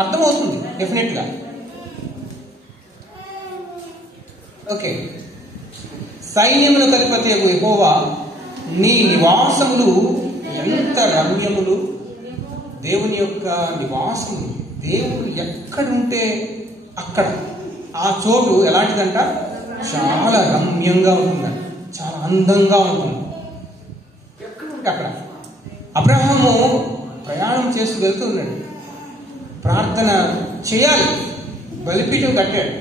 అర్థమవుతుంది డెఫినెట్గా. ఓకే, సైన్యములకు అధిపతియగు యెహోవా నీ నివాసములు ఎంత రమ్యములు. దేవుని యొక్క నివాసములు, దేవుడు ఎక్కడుంటే అక్కడ ఆ చోటు ఎలాంటిదంట, చాలా రమ్యంగా ఉంటుందంట, చాలా అందంగా ఉంటుంది. ఎక్కడుంటే అక్కడ. అబ్రహాము ప్రయాణం చేస్తూ వెళ్తూ ఉన్నాడు, ప్రార్థన చేయాలి, బలిపీఠం కట్టాడు.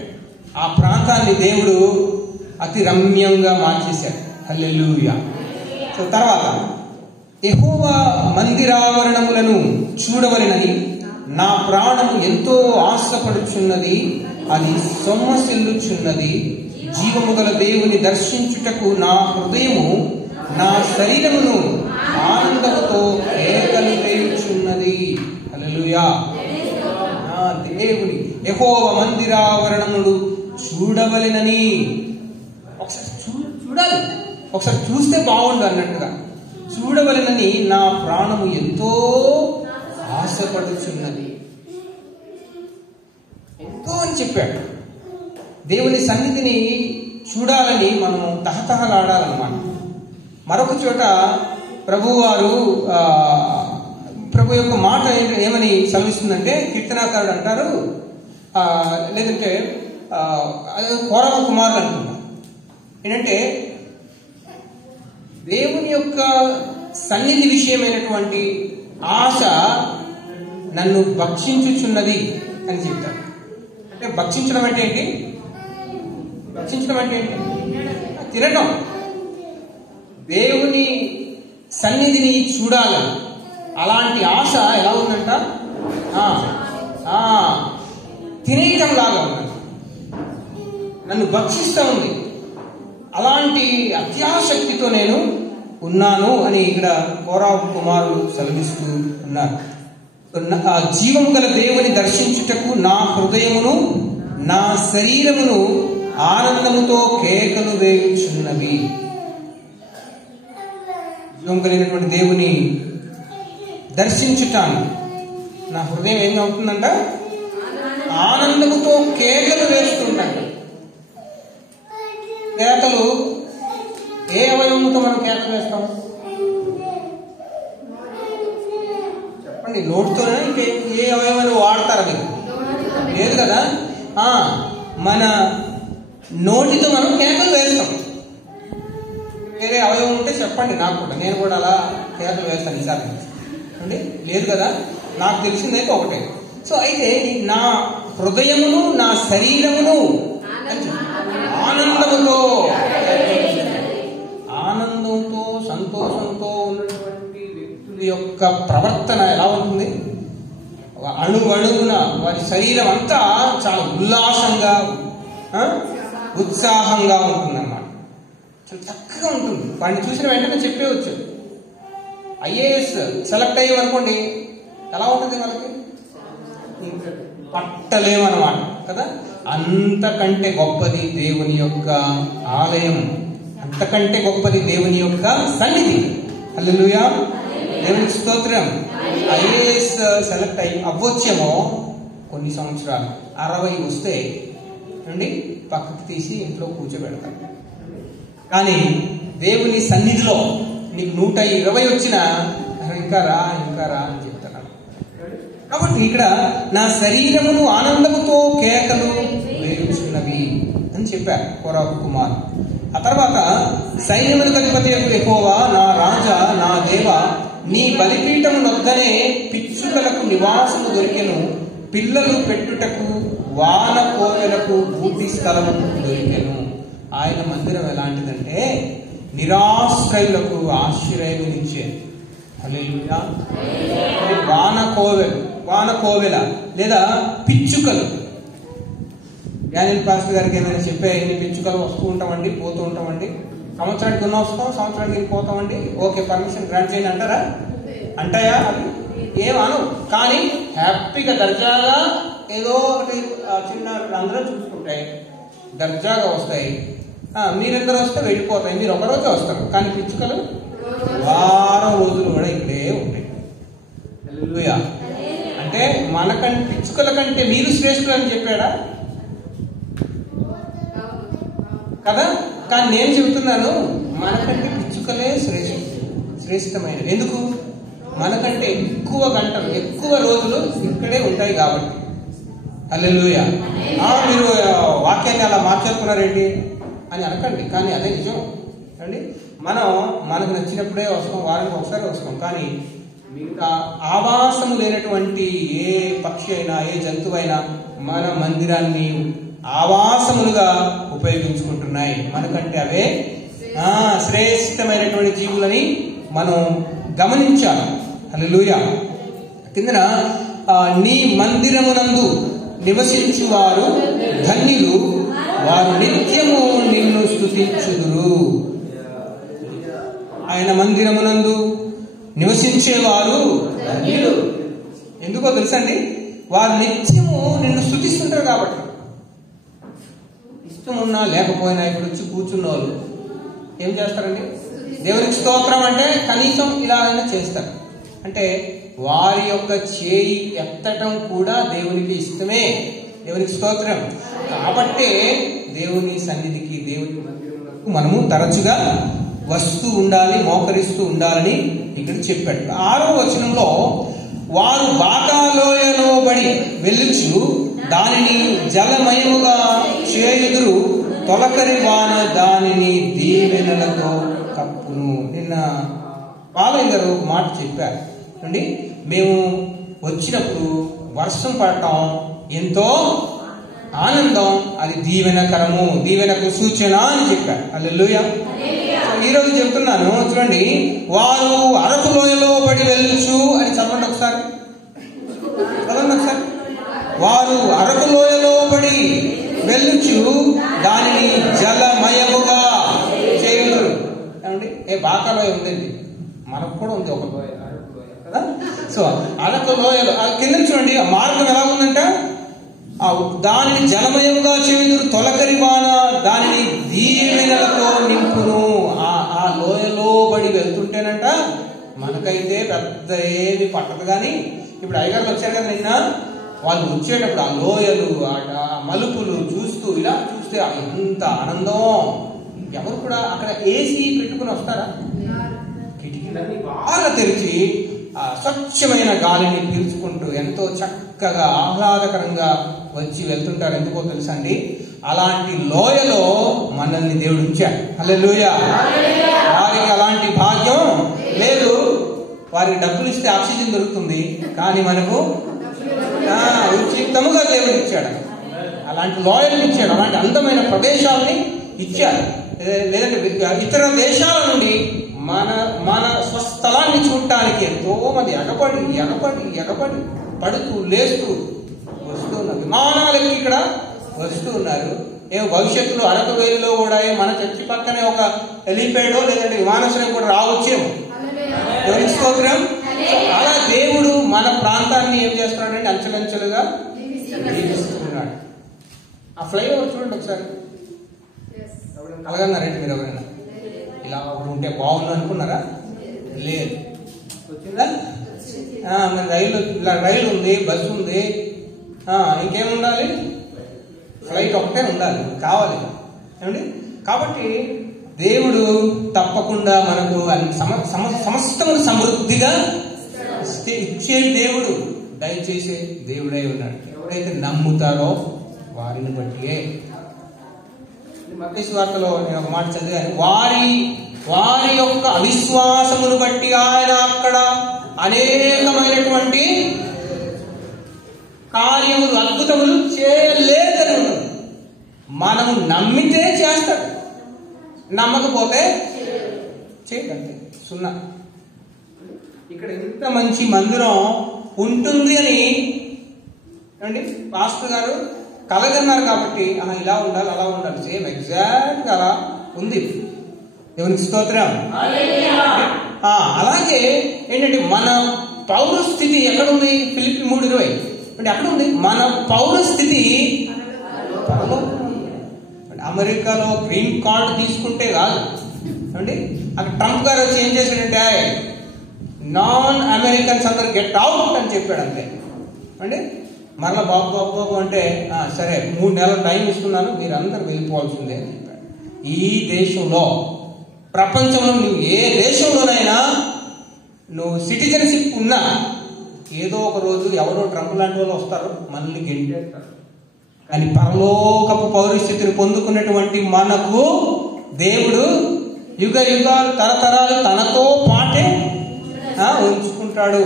ఆ ప్రాంతాన్ని దేవుడు అతి రమ్యంగా మార్చేశాడు. హల్లెలూయా. సో తర్వాత యెహోవా మందిరావరణములను చూడవలెనని నా ప్రాణము ఎంతో ఆశపడుచున్నది, అది సొమ్మసిల్లుచున్నది. జీవము గల దేవుని దర్శించుటకు నా హృదయము నా శరీరమును ఆనందముతో కేకలు వేయుచున్నది. హల్లెలూయా. నా దేవుని యెహోవా మందిరావరణములు చూడవలెనని, ఒకసారి చూడాలి, ఒకసారి చూస్తే బాగుండు అన్నట్టుగా, చూడవలెనని నా ప్రాణము ఎంతో ఆశపడుచున్నది. ఎంతో అని చెప్పాడు. దేవుని సన్నిధిని చూడాలని మనం తహతహలాడాలన్నమాట. మరొక చోట ప్రభువారు ప్రభు యొక్క మాట ఏమని సెలవిస్తుందంటే, కీర్తనాకారుడు అంటారు, లేదంటే కోరవ కుమారులు అంటున్నారు ఏంటంటే, దేవుని యొక్క సన్నిధి విషయమైనటువంటి ఆశ నన్ను భక్షించుచున్నది అని చెప్తారు. అంటే భక్షించడం అంటే ఏంటి? భక్షించడం అంటే ఏంటి? తినటం. దేవుని సన్నిధిని చూడాలి, అలాంటి ఆశ ఎలా ఉందంట, తినేయటం లాగా ఉన్నది, నన్ను భక్షిస్తూ ఉంది. అలాంటి అత్యాసక్తితో నేను ఉన్నాను అని ఇక్కడ కోరాహు కుమారులు సెలవిస్తూ ఉన్నారు. జీవము గల దేవుని దర్శించుటకు నా హృదయమును నా శరీరమును ఆనందముతో కేకలు వేయుచున్నవి. జీవం కలిగినటువంటి దేవుని దర్శించుటాను నా హృదయం ఏం అవుతుందంట, ఆనందముతో కేకలు వేస్తుందంట. కేకలు ఏ అవయవంతో మనం కేకలు వేస్తాం చెప్పండి? నోటితోనే, ఇంకే ఏ అవయవాన్ని వాడతారా మీరు? లేదు కదా. మన నోటితో మనం కేకలు వేస్తాం. వేరే అవయవం ఉంటే చెప్పండి నాకు కూడా, నేను కూడా అలా కేకలు వేస్తాను ఈసారి అండి. లేదు కదా, నాకు తెలిసిందైతే ఒకటే. సో అయితే నా హృదయమును నా శరీరమును ఆనందముతో, ఆనందంతో సంతోషంతో ఉన్నటువంటి వ్యక్తుల యొక్క ప్రవర్తన ఎలా ఉంటుంది? అణువణువున వారి శరీరం అంతా చాలా ఉల్లాసంగా ఉత్సాహంగా ఉంటుందన్నమాట. చాలా చక్కగా ఉంటుంది. వాడిని చూసిన వెంటనే చెప్పేవచ్చు. ఐఏఎస్ సెలెక్ట్ అయ్యామనుకోండి, ఎలా ఉంటుంది వాళ్ళకి? పట్టలేమన్నమాట కదా. అంతకంటే గొప్పది దేవుని యొక్క ఆలయం, అంతకంటే గొప్పది దేవుని యొక్క సన్నిధి. హల్లెలూయా, దేవునికి స్తోత్రం. ఐఏఎస్ సెలెక్ట్ అవ్వచ్చేమో కొన్ని సంవత్సరాలు, 60 వస్తే అండి పక్కకి తీసి ఇంట్లో కూర్చోబెడతారు. కానీ దేవుని సన్నిధిలో నీకు 120 వచ్చినా ఇంకా రా అని చెప్తారు. కాబట్టి ఇక్కడ నా శరీరమును ఆనందముతో కేకలు వేయుచున్నవి అని చెప్పారు కోరాహు కుమార్. ఆ తర్వాత సైన్యములకు అధిపతియగు యెహోవా నా రాజా నా దేవ, నీ బలిపీఠము నొద్దనే పిచ్చుకలకు నివాసము దొరికెను, పిల్లలు పెట్టుటకు వాన కోవెలకు బూటి స్థలము దొరికెను. ఆయన మందిరం ఎలాంటిదంటే నిరాశ్రయులకు ఆశ్రయమునిచ్చే. హల్లెలూయా. వానకోవెల లేదా పిచ్చుకలు. డానియల్ పాస్టర్ గారికి ఏమైనా చెప్పే, ఇన్ని పిచ్చుకలు వస్తూ ఉంటామండి, పోతూ ఉంటామండి, సంవత్సరానికి ఉన్న వస్తాం, సంవత్సరానికి పోతామండి, ఓకే పర్మిషన్ గ్రాంట్ చేయండి అంటారా? అంటాయా? అవి ఏమను. కానీ హ్యాపీగా దర్జాగా ఏదో ఒకటి చిన్న అందరూ చూసుకుంటాయి, దర్జాగా వస్తాయి. మీరెందరూ వస్తే వెళ్ళిపోతాయి, మీరు ఒకరోజే వస్తారు. కానీ పిచ్చుకలు వారం రోజులు కూడా ఇక్కడే ఉంటాయి. హల్లెలూయా. అంటే మనకంటే పిచ్చుకల కంటే మీరు శ్రేష్ఠులు అని చెప్పాడా కదా? కానీ నేను చెబుతున్నాను, మనకంటే పిచ్చుకలే శ్రేష్టమైనవి. ఎందుకు? మనకంటే ఎక్కువ గంటలు, ఎక్కువ రోజులు ఇక్కడే ఉంటాయి కాబట్టి. హల్లెలూయా. మీరు వాక్యాన్ని అలా మార్చేసుకున్నారేంటి అని అనకండి, కానీ అదే నిజం అండి. మనకు నచ్చినప్పుడే వస్తాం, వారానికి ఒకసారి వస్తాం. కానీ మిగతా ఆవాసము లేనటువంటి ఏ పక్షి అయినా, ఏ జంతువు అయినా మన మందిరాన్ని ఆవాసములుగా ఉపయోగించుకుంటున్నాయి. మనకంటే అవే శ్రేష్టమైనటువంటి జీవులని మనం గమనించాలి. హల్లెలూయా. కిందన నీ మందిరమునందు నివసించువారు ధన్యులు, వారు నిత్యము నిన్ను స్తుతించుదురు. ఆయన మందిరమునందు నివసించేవారు ధన్యులు. ఎందుకో తెలుసండి? వారు నిత్యము నిన్ను స్తుతిస్తుంటారు కాబట్టి. ఇష్టం ఉన్నా లేకపోయినా ఇక్కడ వచ్చి కూర్చున్న వాళ్ళు ఏం చేస్తారండి? దేవునికి స్తోత్రం అంటే కనీసం ఇలాగైనా చేస్తారు. అంటే వారి యొక్క చేయి ఎత్తటం కూడా దేవునికి ఇష్టమే. దేవునికి స్తోత్రం. కాబట్టే దేవుని సన్నిధికి, దేవుని మందిరములకు మనము తరచుగా వస్తూ ఉండాలి, మోకరిస్తూ ఉండాలని ఇక్కడ చెప్పాడు. 6వ వచనంలో వారు బాకాలోయలో బడి వెళ్ళుచు దానిని జలమయముగా చేయుదురు, తొలకరి వాన దానిని దీవెనలతో కప్పును. నిన్న పాలయ్య గారు ఒక మాట చెప్పారు అండి. మేము వచ్చినప్పుడు వర్షం పడటం ఎంతో ఆనందం, అది దీవెనకరము, దీవెనకు సూచన అని చెప్పారు. హల్లెలూయా. ఈరోజు చెప్తున్నాను చూడండి, వారు అరకు లోయలో పడి వెళ్ళుచు అని చెప్పండి ఒకసారి, చదవండి ఒకసారి. వారు అరకు లోయలో పడి వెళ్ళుచు దానిని జలమయముగా చేయుదురు. ఏమండి? బాకాలోయ ఉందండి, మనకు కూడా ఉంది ఒక లోయ, అరకు లోయ కదా. సో అరకు లోయలో కింద చూడండి, ఆ మార్గం ఎలా ఉందంట, దానిని జలమయముగా చేయుదురు, తొలకరి వాన దానిని దీవెనలతో నింపును. ఆ లోయలో బడి వెళ్తుంటేనంట మనకైతే పెద్ద ఏమి పట్టదు. కానీ ఇప్పుడు అయ్యగారు వచ్చారు కదా నిన్న, వాళ్ళు వచ్చేటప్పుడు ఆ లోయలు, ఆ మలుపులు చూస్తూ ఇలా చూస్తే ఎంత ఆనందం. ఎవరు కూడా అక్కడ ఏసీ పెట్టుకుని వస్తారా? కిటికీలన్నీ బాగా తెరిచి ఆ స్వచ్ఛమైన గాలిని పీల్చుకుంటూ ఎంతో చక్కగా ఆహ్లాదకరంగా వచ్చి వెళ్తుంటారు. ఎందుకో తెలుసా అండి? అలాంటి లోయలో మనల్ని దేవుడు ఉంచాడు. హల్లెలూయా. వారికి అలాంటి భాగ్యం లేదు. వారికి డబ్బులు ఇస్తే ఆక్సిజన్ దొరుకుతుంది, కానీ మనకు ఉచితముగా దేవుడు ఇచ్చాడు. అలాంటి లోయల్ని ఇచ్చాడు, అలాంటి అందమైన ప్రదేశాలని ఇచ్చారు. లేదంటే ఇతర దేశాల నుండి మన స్వస్థలాన్ని చూడటానికి ఎంతో మంది ఎగపడి పడుతూ లేస్తూ వస్తూ ఉన్నారు. విమానాలకి ఇక్కడ వస్తూ ఉన్నారు. భవిష్యత్తులో అరకు వేలులో కూడా మన చర్చి పక్కనే ఒక హెలిప్యాడో లేదంటే విమానాశ్రయం కూడా రావచ్చేమో. దేవునికి స్తోత్రం. అలా దేవుడు మన ప్రాంతాన్ని ఏం చేస్తున్నాడంటే అంచెలంచెలుగా దీవిస్తున్నాడు. ఆ ఫ్లైఓవర్ చూడండి ఒకసారి. కలగన్నారండి మీరు ఎవరైనా? ఇలా ఉంటే బాగుంది అనుకున్నారా? లేదు. వచ్చిందా? మరి రైలు ఉంది, బస్సు ఉంది, ఇంకేముండాలి? ఫ్లైట్ ఒకటే ఉండాలి, కావాలి ఏమండి. కాబట్టి దేవుడు తప్పకుండా మనకు సమస్తము సమృద్ధిగా ఇచ్చే దేవుడు, దయచేసే దేవుడై ఉన్నాడు. ఎవరైతే నమ్ముతారో వారిని బట్టియే. మత్తయి సువార్తలో నేను ఒక మాట చదివాను, వారి యొక్క అవిశ్వాసమును బట్టి ఆయన అక్కడ అనేకమైనటువంటి కార్యములు, అద్భుతములు చేయలేదని ఉన్నాడు. మనము నమ్మితే చేస్తాడు, నమ్మకపోతే చేయకండి. సున్నా. ఇక్కడ ఎంత మంచి మందిరం ఉంటుంది అని అండి పాస్టర్ గారు కలగన్నారు కాబట్టి ఇలా ఉండాలి, అలా ఉండాలి, సేమ్ ఎగ్జాక్ట్ గా అలా ఉంది. దేవునికి స్తోత్రం. అలాగే ఏంటంటే మన పౌర స్థితి ఎక్కడుంది? ఫిలిప్పీ 3:20 అంటే అక్కడ ఉంది. మన పౌర స్థితి అమెరికాలో గ్రీన్ కార్డు తీసుకుంటే కాదు అండి. అక్కడ ట్రంప్ గారు వచ్చి ఏం చేశాడంటే నాన్ అమెరికన్స్ అందరు గెట్ అవుట్ అని చెప్పాడు అంతే అంటే మరలా బాబు బాబు బాబు అంటే సరే 3 నెలల టైం ఇస్తున్నాను, మీరందరూ వెళ్ళిపోవాల్సిందే అని చెప్పాడు. ఈ దేశంలో, ప్రపంచంలో నువ్వు ఏ దేశంలోనైనా నువ్వు సిటిజన్షిప్ ఉన్నా ఏదో ఒక రోజు ఎవరో ట్రంప్ లాంటి వాళ్ళు వస్తారు, మళ్ళీ గెంటేస్తారు. కానీ పరలోకపు పౌరస్థితిని పొందుకున్నటువంటి మనకు దేవుడు యుగ యుగాలు తరతరాలు తనతో పాటే ఉంచుకుంటాడు.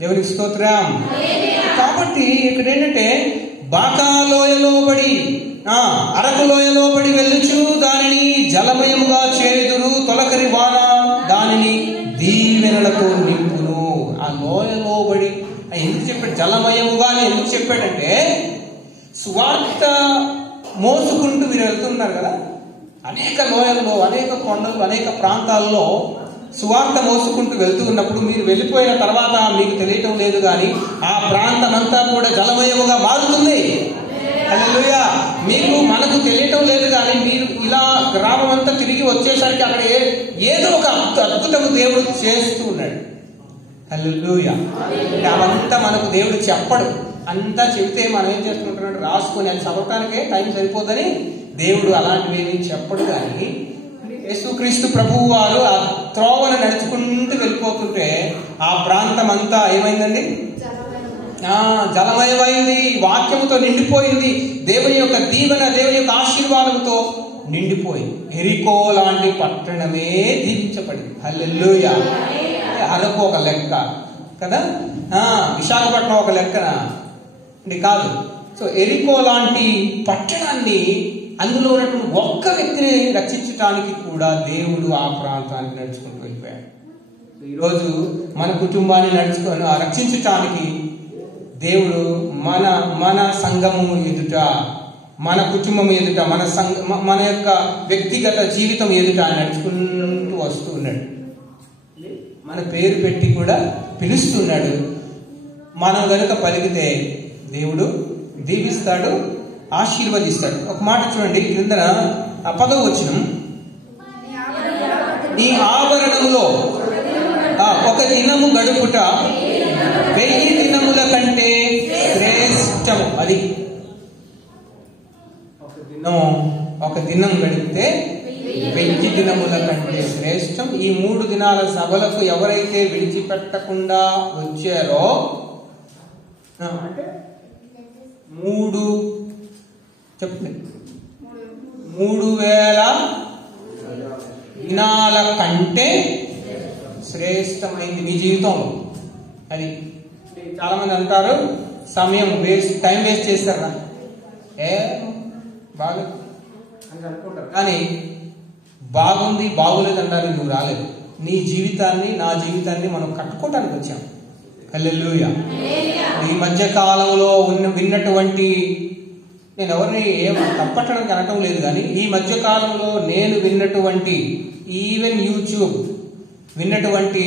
దేవునికి స్తోత్రం. కాబట్టి ఇక్కడ ఏంటంటే బాకాలోయలోబడి అరకులోయలోబడి వెళ్ళుచు దానిని జలమయముగా చేదురు, తొలకరి వాన దానిని దీవెనలతో నింపును. ఆ లోయలోబడి ఎందుకు చెప్పాడు? జలమయముగా అని ఎందుకు చెప్పాడంటే సువార్త మోసుకుంటూ మీరు వెళ్తున్నారు కదా, అనేక లోయల్లో, అనేక కొండలు, అనేక ప్రాంతాల్లో సువార్త మోసుకుంటూ వెళ్తూ ఉన్నప్పుడు మీరు వెళ్ళిపోయిన తర్వాత మీకు తెలియటం లేదు, కానీ ఆ ప్రాంతం అంతా కూడా జలమయముగా మారుతుంది. హల్లెలూయా. మీకు మనకు తెలియటం లేదు, కానీ మీరు ఇలా గ్రామం అంతా తిరిగి వచ్చేసరికి అక్కడ ఏదో ఒక అద్భుతము దేవుడు చేస్తూ ఉన్నాడు. హల్లెలూయా. అవంతా మనకు దేవుడు చెప్పడు, అంతా చెబితే మనం ఏం చేస్తుంటున్నాడు, రాసుకొని అది చదవటానికే టైం సరిపోదని దేవుడు అలాంటివి ఏమీ చెప్పడు. కానీ యేసుక్రీస్తు ప్రభువు వారు ఆ త్రోవను నడుచుకుంటూ వెళ్ళిపోతుంటే ఆ ప్రాంతం అంతా ఏమైందండి? జలమయమైంది, వాక్యముతో నిండిపోయింది, దేవుని యొక్క దీవెన, దేవుని యొక్క ఆశీర్వాదంతో నిండిపోయింది. ఎరికో లాంటి పట్టణమే దీవించబడింది. హల్లెలూయా. అరకు ఒక లెక్క కదా, విశాఖపట్నం ఒక లెక్కన కాదు. సో ఎరికో లాంటి పట్టణాన్ని, అందులో ఉన్నటువంటి ఒక్క వ్యక్తిని రక్షించడానికి కూడా దేవుడు ఆ ప్రాంతానికి నడుచుకుంటూ వెళ్ళిపోయాడు. ఈరోజు మన కుటుంబాన్ని రక్షించటానికి దేవుడు మన సంఘము ఎదుట, మన కుటుంబం ఎదుట, మన యొక్క వ్యక్తిగత జీవితం ఎదుట నడుచుకుంటూ వస్తూ ఉన్నాడు. మన పేరు పెట్టి కూడా పిలుస్తున్నాడు. మనం గనుక పలికితే దేవుడు దీవిస్తాడు, ఆశీర్వదిస్తాడు. ఒక మాట చూడండి, క్రిందన 10వ వచనం, నీ ఆవరణంలో ఒక దినము గడుపుట 1000 దినముల కంటే శ్రేష్టము. అది ఒక దినం గడిపితే 1000 దినముల కంటే శ్రేష్టం. ఈ 3 దినాల సభలకు ఎవరైతే విడిచిపెట్టకుండా వచ్చారో, అంటే 3 చెప్పండి, 3000 దినాల కంటే శ్రేష్టమైంది మీ జీవితంలో. అది చాలా మంది అంటారు, సమయం టైం వేస్ట్ చేస్తారా, బాగా అని అనుకుంటారు. కానీ బాగుంది బాగులేదు అనడానికి నువ్వు రాలేదు. నీ జీవితాన్ని, నా జీవితాన్ని మనం కట్టుకోవటానికి వచ్చాం. హల్లెలూయా. ఈ మధ్య కాలంలో విన్నటువంటి, నేను ఎవరిని ఏం తప్పట్టడానికి అనటం లేదు, కానీ ఈ మధ్య కాలంలో నేను విన్నటువంటి, ఈవెన్ యూట్యూబ్ విన్నటువంటి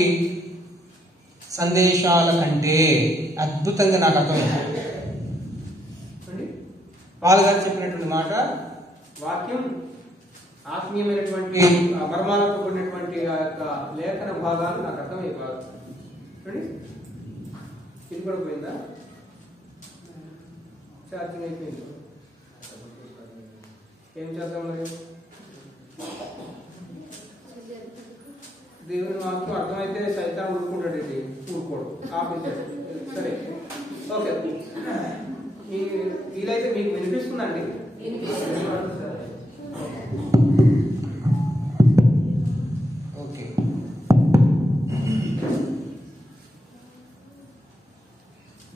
సందేశాల కంటే అద్భుతంగా నాకు అర్థమైంది. పాల్గారు చెప్పినటువంటి మాట, వాక్యం ఆత్మీయమైనటువంటి మర్మాలతో కూడినటువంటి ఆ యొక్క లేఖన భాగాలు నాకు అర్థమైపోయారు. ఇది కూడా పోయిందా? ఛార్జింగ్ అయిపోయింది. ఏం చేద్దాం మరి? దేవుని వాక్యం అర్థమైతే సైతాన్ ఊరుకుంటాడు, ఊరుకోడు, ఆపించాడు. సరే, ఓకే. వీలైతే మీకు వినిపిస్తుందండి? ఓకే.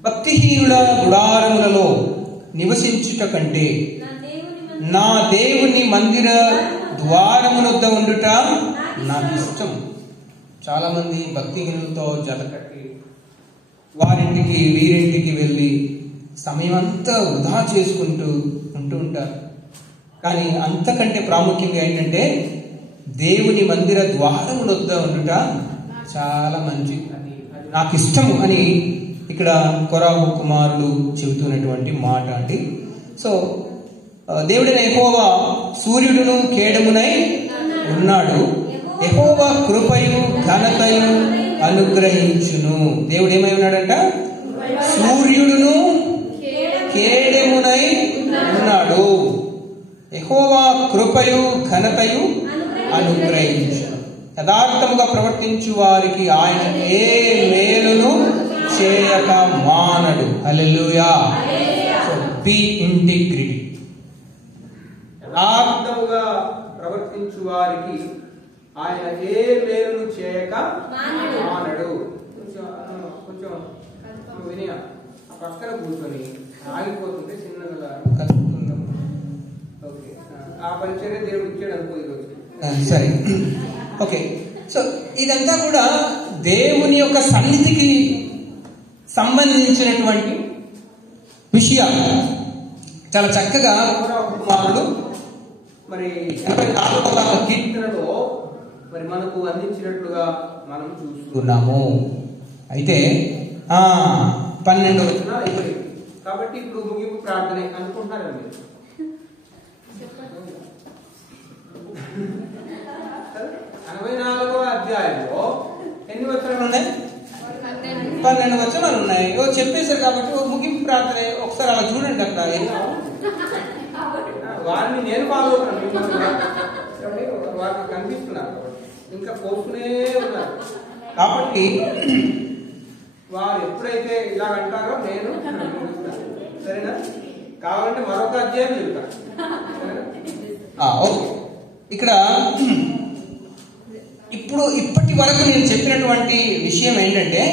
భక్తిహీనుల గుడారములలో నివసించుట కంటే నా దేవుని మందిర ద్వారమునొద్ద ఉండుట నాకు ఇష్టం. చాలా మంది భక్తిహీనులతో జతకట్టి వారింటికి వీరింటికి వెళ్ళి సమయం అంతా వృధా చేసుకుంటూ ఉంటూ ఉంటారు. కానీ అంతకంటే ప్రాముఖ్యంగా ఏంటంటే దేవుని మందిర ద్వారమునొద్ద ఉండుట చాలా మంచి, నాకు ఇష్టము అని ఇక్కడ కొరాహు కుమారులు చెబుతున్నటువంటి మాట అండి. సో దేవుడైన యెహోవా సూర్యుడును కేడమునై ఉన్నాడు, యెహోవా కృపయు ఘనతయు అనుగ్రహించును. దేవుడు ఏమై ఉన్నాడంట? సూర్యుడును కేడెమునై ఉన్నాడు. యెహోవా కృపయు ఘనతయు అనుగ్రహించును. యథార్థముగా ప్రవర్తించు వారికి ఆయన ఏ మేలును చేయక మానడు. హల్లెలూయా. So be integrity. యథార్థముగా ప్రవర్తించు వారికి ఆయన ఏ మేలును చేయక మానడు. కొంచెం వినయ పక్కన కూర్చొని ఆగిపోతుంటే చిన్నగా కలుపుకుందాం. ఓకే, ఆ పరిచర్య దేవుడు ఇచ్చాడు అనుకో ఈరోజు. సరే, ఓకే. సో ఇదంతా కూడా దేవుని యొక్క సన్నిధికి సంబంధించినటువంటి విషయాలు. చాలా చక్కగా కుమారుడు మరి 84వ కీర్తనలో మరి మనకు అందించినట్లుగా మనం చూస్తున్నాము. అయితే 12 వచనాలు అయిపోయింది కాబట్టి ఇప్పుడు ముగింపు ప్రార్థన అనుకుంటున్నారా మీరు? 84వ అధ్యాయంలో ఎన్ని వచనాలు ఉన్నాయి? 12 వచనాలు ఉన్నాయి. చెప్పేశారు కాబట్టి ముగింపు ప్రార్థన ఒకసారి అలా చూడండి. అక్కడ వారిని నేను ఫాలో అవుతున్నాను, వారికి కనిపిస్తున్నారు ఇంకా పోస్తూనే ఉన్నారు. కాబట్టి వారు ఎప్పుడైతే ఇలా అంటారో నేను సరేనా, కావాలంటే మరొక అధ్యాయం చెప్తాను. ఓకే, ఇక్కడ ఇప్పటి వరకు నేను చెప్పినటువంటి విషయం ఏంటంటే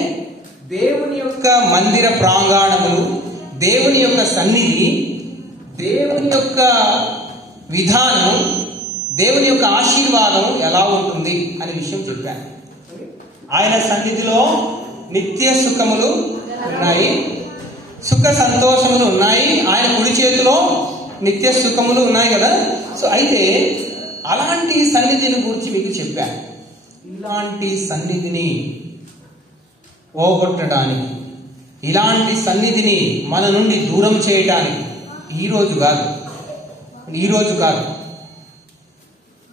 దేవుని యొక్క మందిర ప్రాంగణములు, దేవుని యొక్క సన్నిధి, దేవుని యొక్క విధానం, దేవుని యొక్క ఆశీర్వాదం ఎలా ఉంటుంది అనే విషయం చెప్పాను. ఆయన సన్నిధిలో నిత్య సుఖములు ఉన్నాయి, సుఖ సంతోషములు ఉన్నాయి. ఆయన కుడి చేతిలో నిత్య సుఖములు ఉన్నాయి కదా. సో అయితే అలాంటి సన్నిధిని గురించి మీకు చెప్పాను. ఇలాంటి సన్నిధిని పోగొట్టడానికి, ఇలాంటి సన్నిధిని మన నుండి దూరం చేయడానికి ఈ రోజు కాదు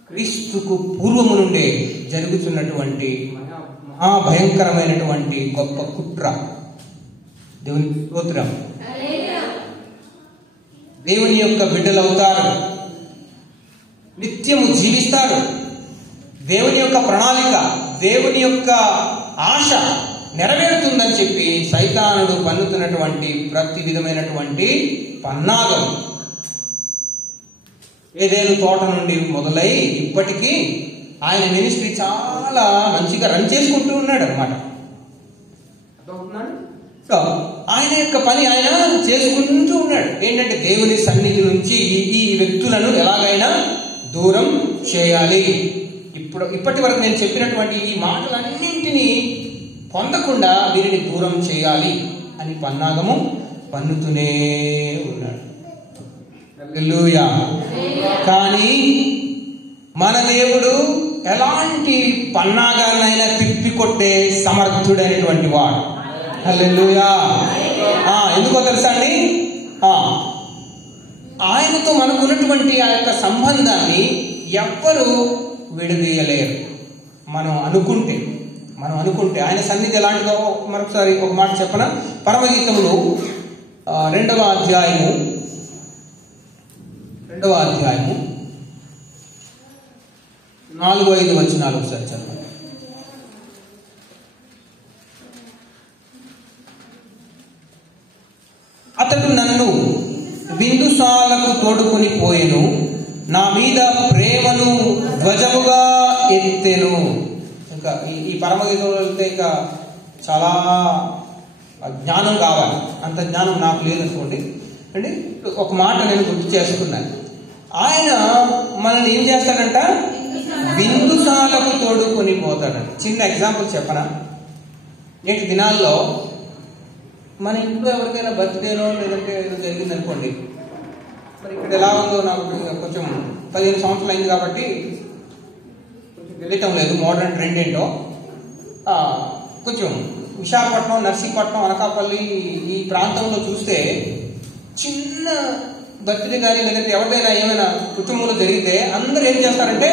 క్రీస్తుకు పూర్వము నుండే జరుగుతున్నటువంటి మహాభయంకరమైనటువంటి గొప్ప కుట్ర. దేవుని స్తోత్రం. దేవుని యొక్క బిడ్డలవుతారు, నిత్యము జీవిస్తారు. దేవుని యొక్క ప్రణాళిక, దేవుని యొక్క ఆశ నెరవేరుతుందని చెప్పి సైతానుడు పన్నుతున్నటువంటి ప్రతి విధమైనటువంటి పన్నాగం ఏదేను తోట నుండి మొదలై ఇప్పటికీ ఆయన మినిస్ట్రీ చాలా మంచిగా రన్ చేసుకుంటూ ఉన్నాడు అనమాట. సో ఆయన యొక్క పని ఆయన చేసుకుంటూ ఉన్నాడు. ఏంటంటే దేవుని సన్నిధి నుంచి ఈ వ్యక్తులను ఎలాగైనా దూరం చేయాలి. ఇప్పటి వరకు నేను చెప్పినటువంటి ఈ మాటలన్నింటినీ పొందకుండా వీరిని దూరం చేయాలి అని పన్నాగము పన్నుతూనే ఉన్నాడు. హల్లెలూయా. కానీ మన దేవుడు ఎలాంటి పన్నాగాలైనా తిప్పికొట్టే సమర్థుడైనటువంటి వాడు. హల్లెలూయా. ఎందుకో తెలుసా అండి, ఆయనతో మనకున్నటువంటి ఆ యొక్క సంబంధాన్ని ఎవ్వరూ విడదీయలేరు. మనం అనుకుంటే ఆయన సన్నిధి ఎలాంటిదో మరొకసారి ఒక మాట చెప్పన. పరమగీతములు 2వ అధ్యాయము 4-5 వచనాలు ఒకసారి చదవండి. అతడు నన్ను విందుశాలకు తోడుకొని పోయెను, నా మీద ప్రేమను ధ్వజముగా ఎత్తెను. ఇంకా ఈ పరమగీతంలో వెళ్తే ఇంకా చాలా జ్ఞానం కావాలి. అంత జ్ఞానం నాకు లేదనుకోండి అండి. ఒక మాట నేను గుర్తు చేసుకున్నాను. ఆయన మనల్ని ఏం చేస్తాడంట? విందుశాలకు తోడుకొని పోతాడంట. చిన్న ఎగ్జాంపుల్ చెప్పనా? నేటి దినాల్లో మన ఇంట్లో ఎవరికైనా బర్త్డేనో లేదంటే ఏదో జరిగింది అనుకోండి, మరి ఇక్కడ ఎలా ఉందో నాకు కొంచెం 15 సంవత్సరాలు అయింది కాబట్టి కొంచెం తెలియటం లేదు మోడర్న్ ట్రెండ్ ఏంటో. కొంచెం విశాఖపట్నం, నర్సీపట్నం, అనకాపల్లి ఈ ప్రాంతంలో చూస్తే చిన్న బర్త్డే కానీ లేదంటే ఎవరిదైనా ఏమైనా కుటుంబంలో జరిగితే అందరూ ఏం చేస్తారంటే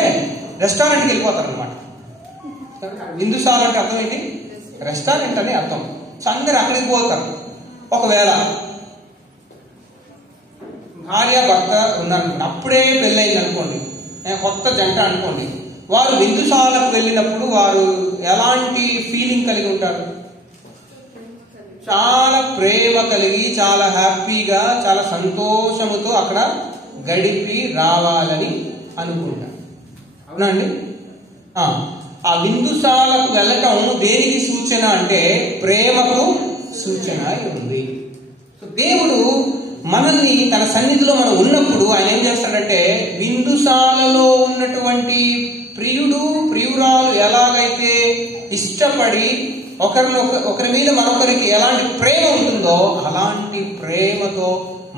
రెస్టారెంట్కి వెళ్ళిపోతారు అనమాట. విందుశాల అంటే అర్థం ఏంటి? రెస్టారెంట్ అని అర్థం. సో అందరు అక్కడికి పోతారు. ఒకవేళ భార్య భర్త ఉన్నారనుకోండి, అప్పుడే పెళ్ళయింది అనుకోండి, కొత్త జంట అనుకోండి, వారు విందుశాలకు వెళ్ళినప్పుడు వారు ఎలాంటి ఫీలింగ్ కలిగి ఉంటారు? చాలా ప్రేమ కలిగి, చాలా హ్యాపీగా, చాలా సంతోషముతో అక్కడ గడిపి రావాలని అనుకుంటారు. అవునా అండి? ఆ విందుశాలకు వెళ్ళటం దేనికి సూచన అంటే ప్రేమకు సూచన ఉంది. దేవుడు మనల్ని తన సన్నిధిలో మనం ఉన్నప్పుడు ఆయన ఏం చేస్తాడంటే, విందుశాలలో ఉన్నటువంటి ప్రియుడు ప్రియురాలు ఎలాగైతే ఇష్టపడి ఒకరి మీద మరొకరికి ఎలాంటి ప్రేమ ఉంటుందో అలాంటి ప్రేమతో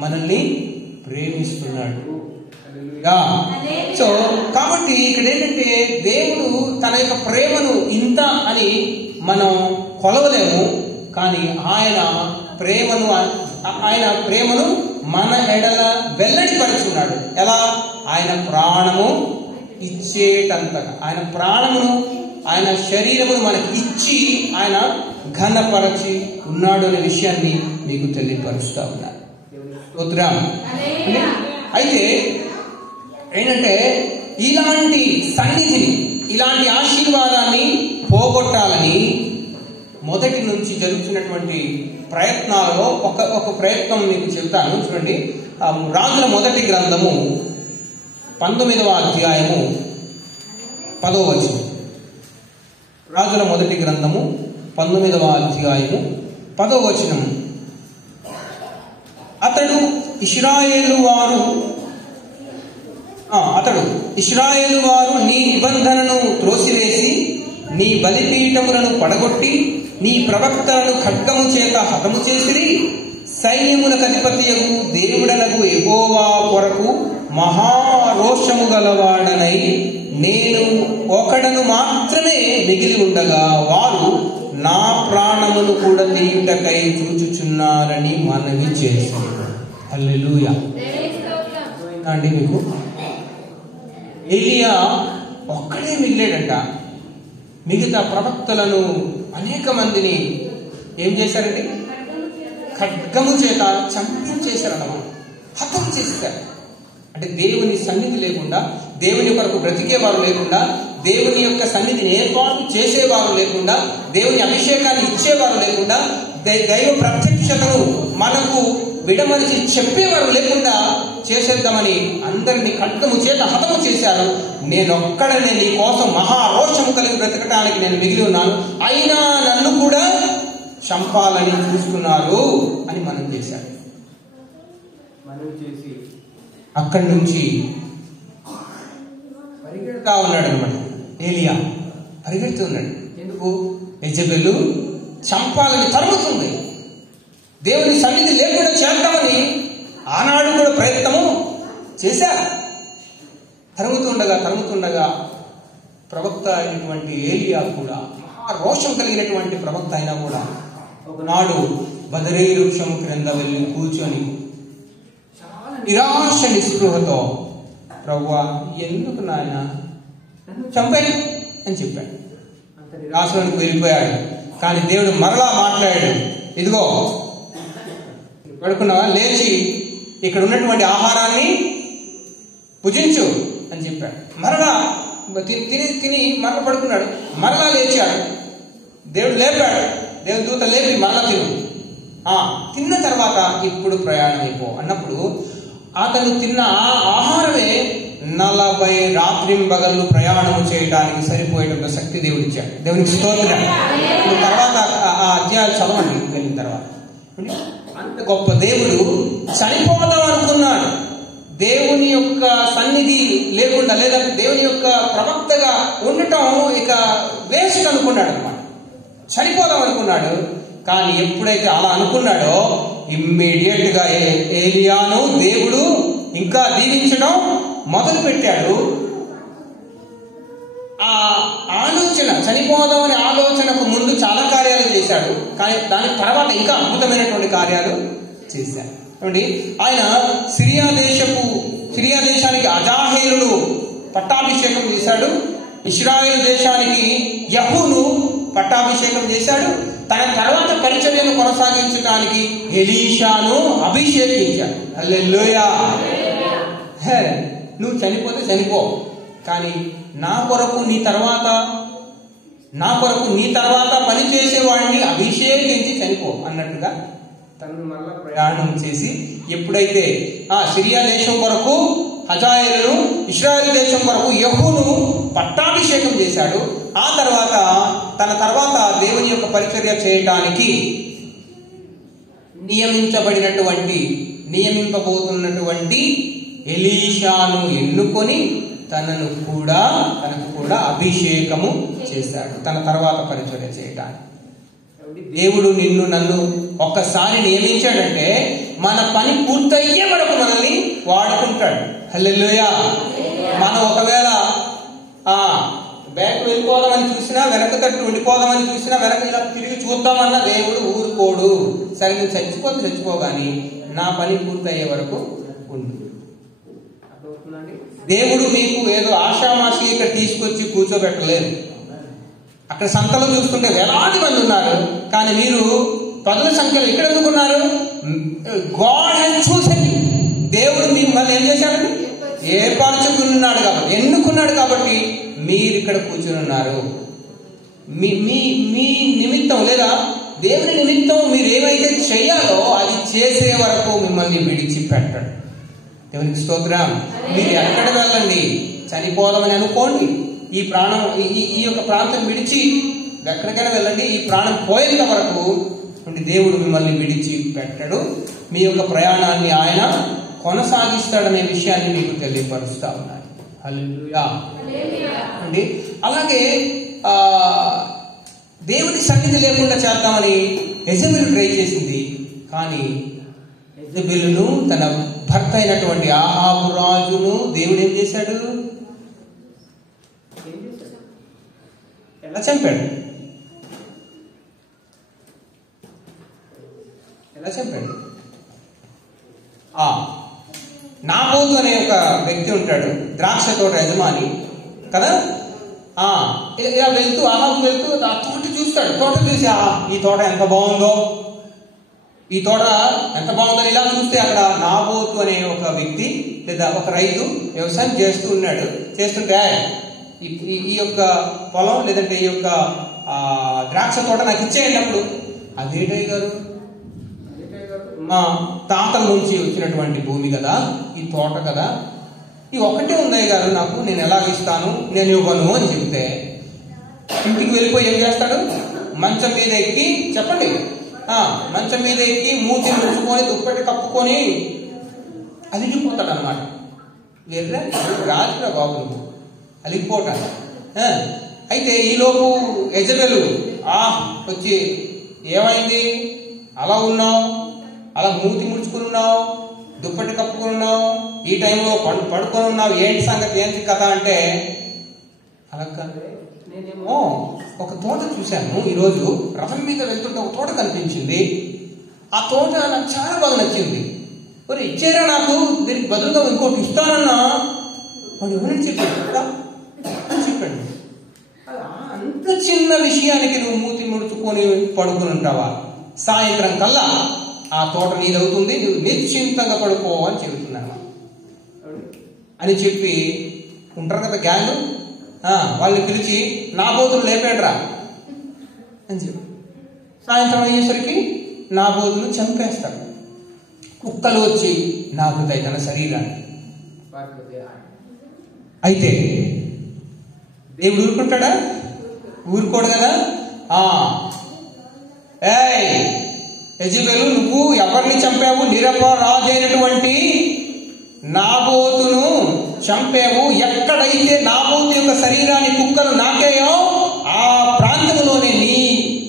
మనల్ని ప్రేమిస్తున్నాడు. సో కాబట్టి ఇక్కడ ఏంటంటే, దేవుడు తన యొక్క ప్రేమను ఇంత అని మనం కొలవలేము, కానీ ఆయన ప్రేమను మన ఎడల వెల్లడిపరుచున్నాడు. ఎలా? ఆయన ప్రాణము ఇచ్చేటంతగా, ఆయన ప్రాణమును, ఆయన శరీరమును మనకి ఇచ్చి ఆయన ఘనపరచి ఉన్నాడు అనే విషయాన్ని మీకు తెలియపరుస్తా ఉన్నారు. అయితే ఏంటంటే, ఇలాంటి సన్నిధిని, ఇలాంటి ఆశీర్వాదాన్ని పోగొట్టాలని మొదటి నుంచి జరుగుతున్నటువంటి ప్రయత్నాలలో ఒక ప్రయత్నం మీకు చెప్తాను. చూడండి, రాజుల మొదటి గ్రంథము 19వ అధ్యాయము 10వ వచనం. రాజుల మొదటి గ్రంథము 19వ అధ్యాయము 10వ వచనం. అతడు ఇశ్రాయేలు వారు నీ నిబంధనను త్రోసివేసి నీ బలిపీఠములను పడగొట్టి నీ ప్రవక్తలను ఖడ్గము చేత హతము చేసిరి. సైన్యములకు అధిపతియగు దేవుడనగు యెహోవా కొరకు మహారోషము గలవాడనై నేను ఒకడను మాత్రమే మిగిలి ఉండగా వారు నా ప్రాణమును కూడా తీయుటకై చూచుచున్నారని మనవి చేశారు. హల్లెలూయా అండి. మీకు ఎలీయా ఒక్కడే మిగిలేడంట. మిగతా ప్రవక్తలను అనేక మందిని ఏం చేశారండి? ఖడ్గము చేత చంపించేశారన్నమాట, హతం చేశారు. అంటే దేవుని సన్నిధి లేకుండా, దేవుని కొరకు బ్రతికేవారు లేకుండా, దేవుని యొక్క సన్నిధిని ఏర్పాటు చేసేవారు లేకుండా, దేవుని అభిషేకాన్ని ఇచ్చేవారు లేకుండా, దైవ ప్రత్యక్షతను మనకు విడమనిచి చెప్పేవారు లేకుండా చేసేద్దామని అందరినీ ఖడ్గము చేత హతము చేశారు. నేనొక్కడనే నీ కోసం మహారోషము కలిగి బ్రతకటానికి నేను మిగిలి ఉన్నాను, అయినా నన్ను కూడా చంపాలని చూస్తున్నారు అని మనం చేశాడు. మనం చేసి అక్కడి నుంచి పరిగెడతా ఉన్నాడు అనమాట. ఏలియా పరిగెడుతూ ఉన్నాడు. ఎందుకు? యెజెబెలు చంపాలని తరుముతుంది. దేవుని సన్నిధి లేకుండా చేద్దామని ఆనాడు కూడా ప్రయత్నము చేశారు. తరుముతుండగా ప్రవక్త అయినటువంటి ఏలియా కూడా, రోషం కలిగినటువంటి ప్రవక్త అయినా కూడా, ఒకనాడు బదరీ వృక్షము క్రింద వెళ్ళి కూర్చొని చాలా నిరాశ నిస్పృహతో, ప్రభువా ఎందుకు నాయన నన్ను చంపాను అని చెప్పాడు. అంత నిరాశలోనికి వెళ్ళిపోయాడు. కానీ దేవుడు మరలా మాట్లాడాడు. ఇదిగో పడుకున్నావా, లేచి ఇక్కడ ఉన్నటువంటి ఆహారాన్ని భుజించు అని చెప్పాడు. మరలా తిని మరలా పడుకున్నాడు. మరలా లేచాడు. దేవుడు లేపాడు. దేవుడు దూత లేపి మరలా తిన్న తర్వాత ఇప్పుడు ప్రయాణం అయిపో అన్నప్పుడు అతను తిన్న ఆ ఆహారమే 40 రాత్రింబగళ్ళు ప్రయాణము చేయడానికి సరిపోయేటంత శక్తి దేవుడు ఇచ్చాడు. దేవునికి స్తోత్రం. తర్వాత ఆ అధ్యాయాలు చదవండి. వెళ్ళిన తర్వాత అంత గొప్ప దేవుడు చనిపోదాం అనుకున్నాడు. దేవుని యొక్క సన్నిధి లేకుండా, లేదా దేవుని యొక్క ప్రవక్తగా ఉండటం ఇక వేస్ట్ అనుకున్నాడు అనమాట. చనిపోదాం అనుకున్నాడు. కానీ ఎప్పుడైతే అలా అనుకున్నాడో ఇమ్మీడియట్ గా ఏలియాను దేవుడు ఇంకా దీవించడం మొదలు పెట్టాడు. ఆ ఆలోచన, చనిపోదామనే ఆలోచనకు ముందు చాలా కార్యాలు చేశాడు. కానీ దాని తర్వాత ఇంకా అద్భుతమైనటువంటి కార్యాలు చేశాడు. ఆయన సిరియా దేశానికి అజాహేలును పట్టాభిషేకం చేశాడు. ఇశ్రాయేల్ దేశానికి యహూను పట్టాభిషేకం చేశాడు. తన తర్వాత పరిచర్యను కొనసాగించడానికి ఎలీషాను అభిషేకించాడు. హల్లెలూయా. నువ్వు చనిపోతే చనిపో, కానీ నా కొరకు నీ తర్వాత పనిచేసేవాడిని అభిషేకించి చనిపో అన్నట్టుగా తను మళ్ళా ప్రయాణం చేసి ఎప్పుడైతే సిరియా దేశం కొరకు హజాయేలును, ఇశ్రాయేలు దేశం కొరకు యెహూను పట్టాభిషేకం చేశాడు, ఆ తర్వాత తన తర్వాత దేవుని యొక్క పరిచర్య చేయడానికి నియమింపబోతున్నటువంటి ఎలీషాను ఎన్నుకొని తనకు కూడా అభిషేకము చేశాడు తన తర్వాత పరిచర్య చేయడానికి. దేవుడు నిన్ను నన్ను ఒక్కసారి నియమించాడంటే మన పని పూర్తయ్యే వరకు మనల్ని వాడుకుంటాడు. హల్లెలూయా. మనం ఒకవేళ బ్యాక్ వెళ్ళిపోదామని చూసినా, వెనక తట్టు ఉండిపోదామని చూసినా, వెనక ఇలా తిరిగి చూద్దామన్నా దేవుడు ఊరుకోడు. సరే నువ్వు చచ్చిపోతే చచ్చిపో, కానీ నా పని పూర్తయ్యే వరకు ఉండు. దేవుడు మీకు ఏదో ఆషామాషి ఇక్కడ తీసుకొచ్చి కూర్చోబెట్టలేదు. అక్కడ సంతలో చూసుకుంటే వేలాది మంది ఉన్నారు, కానీ మీరు పదుల సంఖ్యలో ఇక్కడ ఎందుకున్నారు? God has chosen. దేవుడు మిమ్మల్ని ఏం చేశాడు? ఏర్పరచుకున్నాడు కాబట్టి, ఎన్నుకున్నాడు కాబట్టి మీరు ఇక్కడ కూర్చుని ఉన్నారు. మీ నిమిత్తం లేదా దేవుని నిమిత్తం మీరు ఏమైతే చేయాలో అది చేసే వరకు మిమ్మల్ని విడిచిపెట్టాడు. దేవునికి స్తోత్రం. మీరు ఎక్కడ వెళ్ళండి, చనిపోదామని అనుకోండి, ఈ ప్రాణం ఈ యొక్క ప్రాంతం విడిచి ఎక్కడికైనా వెళ్ళండి, ఈ ప్రాణం పోయేంత వరకు దేవుడు మిమ్మల్ని విడిచి పెట్టడు. మీ యొక్క ప్రయాణాన్ని ఆయన కొనసాగిస్తాడనే విషయాన్ని మీకు తెలియపరుస్తా ఉన్నాను. హల్లెలూయా అండి. అలాగే దేవుని సన్నిధి లేకుండా చేద్దామని యెజబెలు ట్రై చేసింది, కానీ యెజబెలును తన భర్త అయినటువంటి ఆహాబు రాజును దేవుడు ఏం చేశాడు? ఎలా చంపాడు? నాబోతు అనే ఒక వ్యక్తి ఉంటాడు, ద్రాక్ష తోట యజమాని కదా. ఇలా వెళ్తూ ఆహాబు వెళ్తూ ఆ తోట చూస్తాడు. తోట చూసి ఈ తోట ఎంత బాగుందో ఇలా చూస్తే అక్కడ నాబోతు అనే ఒక వ్యక్తి లేదా ఒక రైతు వ్యవసాయం చేస్తూ ఉన్నాడు. చేస్తుంటే ఈ యొక్క పొలం లేదంటే ఈ యొక్క ద్రాక్ష తోట నాకు ఇచ్చేటప్పుడు, అదేటయ్య గారు మా తాతల నుంచి వచ్చినటువంటి భూమి కదా, ఈ తోట కదా, ఈ ఒక్కటే ఉన్నాయి గారు నాకు, నేను ఎలాగిస్తాను, నేను ఇవ్వను అని చెప్తే ఇంటికి వెళ్ళిపోయి ఏం చేస్తాడు? మంచం మీద ఎక్కి, చెప్పండి, మంచం మీద ఎక్కి మూతి ముడుచుకొని దుప్పటి కప్పుకొని అలిగిపోతాడు అనమాట. రాజురా బాబు అలిగిపోతాడు. అయితే ఈలోపు యెజబెలు వచ్చి, ఏమైంది, అలా ఉన్నావు, అలా మూతి ముడుచుకుని ఉన్నావు, దుప్పటి కప్పుకుని ఉన్నావు, ఈ టైంలో పడుకొని ఉన్నావు, ఏంటి సంగతి, ఏంటి కథ అంటే, అలా నేనేమో ఒక తోట చూశాను, ఈరోజు రథం మీద వెళ్తుంటే ఒక తోట కనిపించింది, ఆ తోట నాకు చాలా బాగా నచ్చింది, మరి ఇచ్చేరా నాకు, దీనికి బదులుగా ఇంకోటి ఇస్తానన్నా. వాడు ఎవరైనా చెప్పాడు అంత చిన్న విషయానికి నువ్వు మూతి ముడుచుకొని పడుకుని ఉంటావా? సాయంత్రం కల్లా ఆ తోట నీదవుతుంది, నువ్వు నిశ్చింతంగా పడుకో అని చెబుతున్నాను అని చెప్పి ఉంటారు కదా గ్యాంగ్, వాళ్ళని పిలిచి నాబోతులు లేపాడురా అని చెప్పి సాయంత్రం అయ్యేసరికి నాబోతులు చంపేస్తాడు. కుక్కలు వచ్చి నాకుతాయి తన శరీరాన్ని. అయితే దేవుడు ఊరుకుంటాడా? ఊరుకోడు కదా. యెజబెలు, నువ్వు ఎవరిని చంపావు? నిరపరాధి అయినటువంటి నాబోతును చంపావు. ఎక్కడైతే నాబోతు యొక్క శరీరాన్ని కుక్కలు నాకాయో ఆ ప్రాంతంలోనే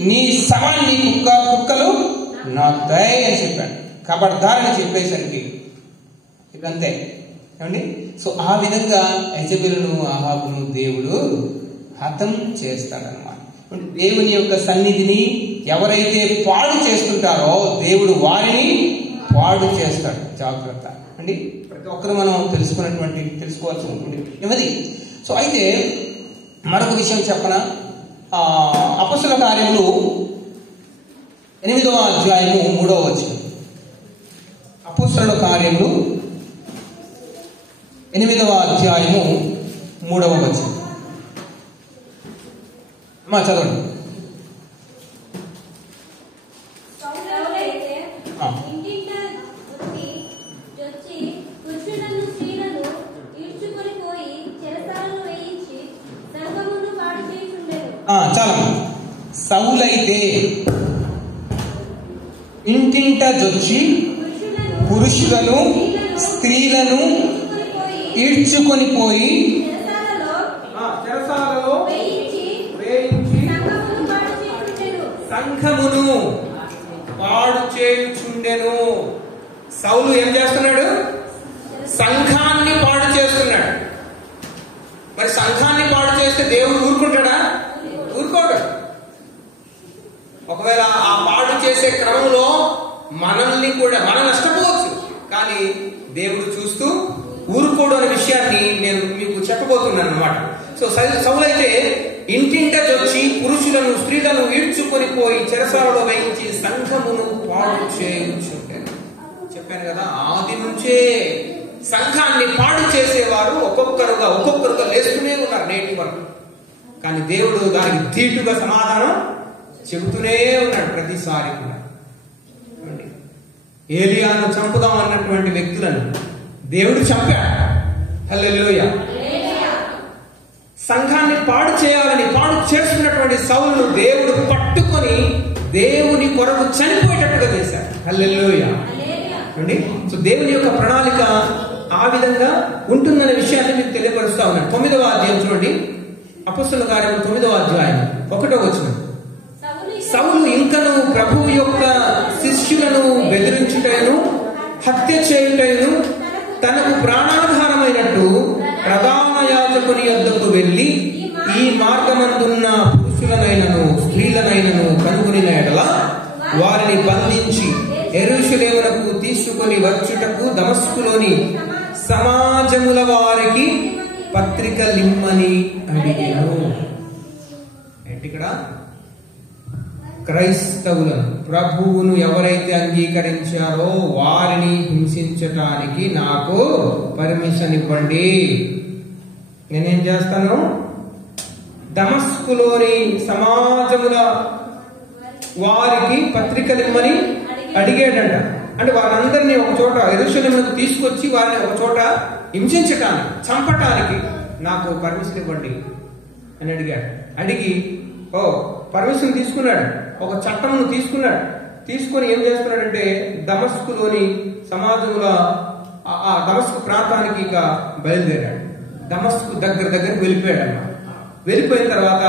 నీ శవాన్ని కుక్కలు నాకుతాయి అని చెప్పాడు. కబడ్దారని చెప్పేసరికి ఇదంతే ఏమండి. సో ఆ విధంగా యెజబెలును అహాబును దేవుడు హతం చేస్తాడనమాట. దేవుని యొక్క సన్నిధిని ఎవరైతే పాడు చేస్తుంటారో దేవుడు వారిని పాడు చేస్తాడు. జాగ్రత్త అండి. ప్రతి ఒక్కరు మనం తెలుసుకోవాల్సి ఉంటుంది ఏమది. సో అయితే మరొక విషయం చెప్పనా, అపొస్తలుల కార్యములు 8వ అధ్యాయము 3వ వచనం. అపోస్తలుల కార్యములు 8వ అధ్యాయము 3వ వచనం. అమ్మా చదవండి. చాలా. సౌలైతే ఇంటింట జొచ్చి పురుషులను స్త్రీలను ఈడ్చుకొని పోయి చెరసాలలో వేయించి సంఘమును పాడు చేయుచుండెను. సౌలు ఏం చేస్తున్నాడు? సంఘాన్ని పాడు చేస్తున్నాడు. మరి సంఘాన్ని పాడు చేస్తే దేవుడు ఊరుకుంటాడా? ఊరుకోడు. ఒకవేళ ఆ పాడు చేసే క్రమంలో మనల్ని కూడా మనం నష్టపోవచ్చు, కానీ దేవుడు చూస్తూ ఊరుకోడు అనే విషయాన్ని నేను మీకు చెప్పబోతున్నాను అన్నమాట. సో సౌలైతే ఇంటింట వచ్చి పురుషులను స్త్రీలను ఈడ్చుకొని పోయి చెరసాలలో వేయించి సంఘమును పాడు చేయించుంటారు. చెప్పాను కదా, ఆది నుంచే సంఘాన్ని పాడు చేసేవారు ఒక్కొక్కరుగా లేస్తూనే ఉన్నారు నేటి వరకు. కానీ దేవుడు దానికి ధీటుగా సమాధానం చెబుతూనే ఉన్నాడు ప్రతిసారి కూడా. ఏలియాను చంపుదాం అన్నటువంటి వ్యక్తులను దేవుడు చంపాడు. హల్లెలూయా. సంఘాన్ని పాడు చేయాలని పాడు చేస్తున్నటువంటి సౌలును దేవుడు పట్టుకొని దేవుని కొరకు చనిపోయేటట్టుగా చేశాడు. హల్లెలూయా. అండి, సో దేవుని యొక్క ప్రణాళిక ఆ విధంగా ఉంటుందనే విషయాన్ని మీకు తెలియపరుస్తా ఉన్నాను. 9వ అధ్యాయం చూడండి. అపోస్తలుల కార్యములు 9వ అధ్యాయం 1వ వచనం. సౌలు ఇంకను ప్రభువు యొక్క శిష్యులను బెదిరించుటను హత్య చేయుటను తనకు ప్రాణాధారమైనట్టు ప్రధాన యాజకుని యొద్దకు వెళ్లి ఈ మార్గమందున్న పురుషులనైనను స్త్రీలనైనను కనుగొనిన ఎడల వారిని బంధించి యెరూషలేమునకు తీసుకొని వచ్చుటకు దమస్కులోని సమాజముల వారికి పత్రికలిమ్మని అడిగాను. ఇక్కడ క్రైస్తవులను ప్రభువును ఎవరైతే అంగీకరించారో వారిని హింసించటానికి నాకు పర్మిషన్ ఇవ్వండి. నేనేం చేస్తాను? దమస్కులోని సమాజముల వారికి పత్రికలిమ్మని అడిగాడంట. అంటే వారందరినీ ఒక చోట యెరూషలేమునకు తీసుకొచ్చి వారిని ఒక చోట హింసించటానికి, చంపటానికి నాకు పర్మిషన్ ఇవ్వండి అని అడిగాడు. అడిగి పర్మిషన్ తీసుకున్నాడు. ఒక చట్టమును తీసుకున్నాడు. తీసుకొని ఏం చేస్తున్నాడంటే దమస్కులోని సమాజంలో ఆ దమస్కు ప్రాంతానికి ఇక బయలుదేరాడు. దమస్కు దగ్గర వెళ్ళిపోయాడు అన్నమాట. వెళ్ళిపోయిన తర్వాత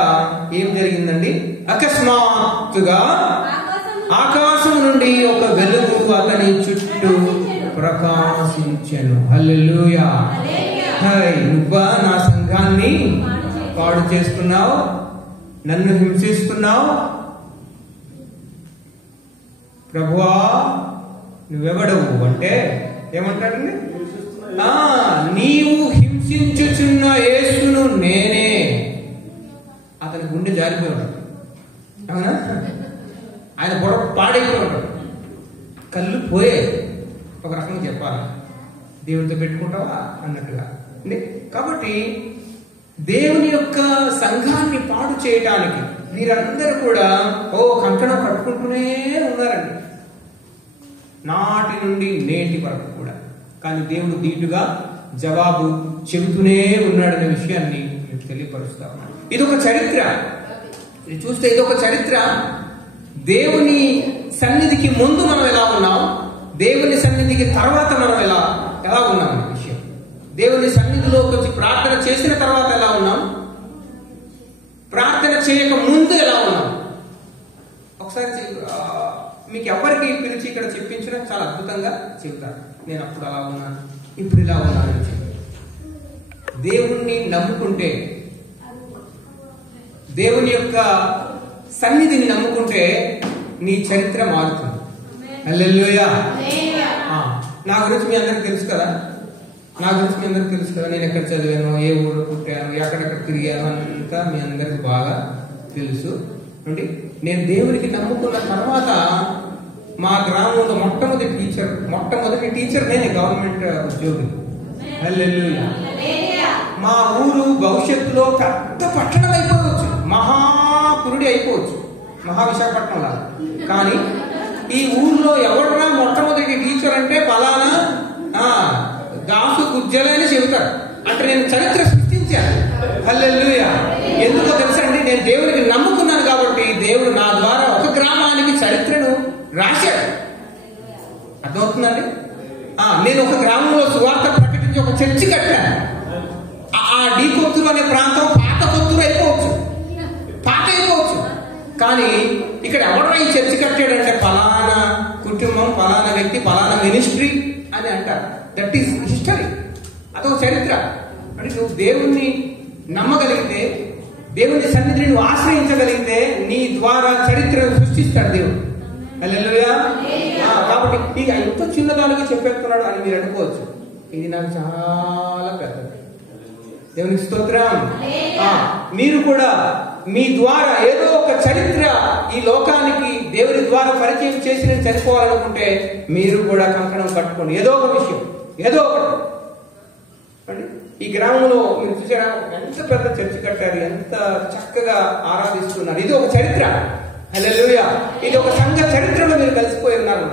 ఏం జరిగిందండి? అకస్మాత్తుగా ఆకాశం నుండి ఒక వెలుగు అతని చుట్టూ ప్రకాశించెను. హల్లెలూయా. నువ్వా నా సంఘాన్ని పాడు చేస్తున్నావు, నన్ను హింసిస్తున్నావు, ప్రభువా నువ్వెవడవు అంటే ఏమంటాడండి? నీవు హింసించుచున్న యేసును నేనే. అతని గుండె జారిపోయాడు. అవునా? ఆయన బుర్ర పాడైపోయాడు. కళ్ళు పోయే ఒక రకంగా చెప్పాలి. దేవునితో పెట్టుకుంటావా అన్నట్టుగా. కాబట్టి దేవుని యొక్క సంఘాన్ని పాడు చేయటానికి వీరందరూ కూడా కంకణం కట్టుకుంటూనే ఉన్నారండి, నాటి నుండి నేటి వరకు కూడా. కానీ దేవుడు ధీటుగా జవాబు చెబుతూనే ఉన్నాడనే విషయాన్ని మీకు తెలియపరుస్తా ఉన్నాను. ఇదొక చరిత్ర. ఇది చూస్తే ఇదొక చరిత్ర. దేవుని సన్నిధికి ముందు మనం ఎలా ఉన్నాం, దేవుని సన్నిధికి తర్వాత మనం ఎలా ఉన్నాం అనే విషయం. దేవుని సన్నిధిలోకి వచ్చి ప్రార్థన చేసిన తర్వాత ఎలా ఉన్నాం, ప్రార్థన చేయక ముందు ఎలా ఉన్నాం. ఒకసారి మీకు ఎవరికి పిలిచి ఇక్కడ చెప్పించినా చాలా అద్భుతంగా చెప్తారు. నేను అప్పుడు అలా ఉన్నాను, ఇప్పుడు ఇలా ఉన్నాను అని చెప్పి. దేవుణ్ణి నమ్ముకుంటే, దేవుని యొక్క సన్నిధిని నమ్ముకుంటే నీ చరిత్ర మారుతుంది. హల్లెలూయా. నా గురించి మీ అందరికి తెలుసు కదా, నేను ఎక్కడ చదివాను, ఏ ఊరు పుట్టాను, ఎక్కడెక్కడ తిరిగాను అంతా మీ అందరికి బాగా తెలుసు అండి. నేను దేవునికి నమ్ముకున్న తర్వాత మా గ్రామంలో మొట్టమొదటి టీచర్ నేనే, గవర్నమెంట్ ఉద్యోగి. హల్లెలూయా. మా ఊరు భవిష్యత్తులో పెద్ద పట్టణం అయిపోవచ్చు, మహాపురుడి అయిపోవచ్చు, మహావిశాఖపట్నం లాగా. కానీ ఈ ఊర్లో ఎవడన్నా మొట్టమొదటి టీచర్ అంటే ఫలానా దాసు గుజ్జలని చెబుతారు. అంటే నేను చరిత్ర సృష్టించాను. హల్లెలూయా. ఎందుకో తెలుసండి, నేను దేవుడికి నమ్ముకున్నాను కాబట్టి దేవుడు నా ద్వారా ఒక గ్రామానికి చరిత్రను రాశాడు. అర్థమవుతుందండి? నేను ఒక గ్రామంలో సువార్త ప్రకటించి ఒక చర్చి కట్టాను. ఆ డి కొత్తూరు అనే ప్రాంతం పాత కొత్తూరు అయిపోవచ్చు, కానీ ఇక్కడ ఎవరైనా ఈ చర్చి కట్టాడంటే ఫలానా కుటుంబం, ఫలానా వ్యక్తి, ఫలానా మినిస్ట్రీ అని అంటారు. That is history. అదొక చరిత్ర. అంటే నువ్వు దేవుణ్ణి నమ్మగలిగితే, దేవుని సన్నిధిని నువ్వు ఆశ్రయించగలిగితే నీ ద్వారా చరిత్రను సృష్టిస్తాడు దేవుడు. హల్లెలూయా. కాబట్టి ఇక ఎంత చిన్నదానికి చెప్పేస్తున్నాడు అని మీరు అనుకోవచ్చు. ఇది నాకు చాలా పెద్దది. దేవునికి స్తోత్రం. మీరు కూడా మీ ద్వారా ఏదో ఒక చరిత్ర ఈ లోకానికి దేవుని ద్వారా పరిచయం చేసి నేను చనిపోవాలనుకుంటే మీరు కూడా కంకణం కట్టుకోండి. ఏదో ఒక విషయం, ఏదో ఒకటి. ఈ గ్రామంలో మీరు చూసారా, ఎంత పెద్ద చర్చి కట్టారు, ఎంత చక్కగా ఆరాధిస్తున్నారు. ఇది ఒక చరిత్ర. హల్లెలూయా. ఇది ఒక సంఘ చరిత్రలో మీరు కలిసిపోయి ఉన్నారు.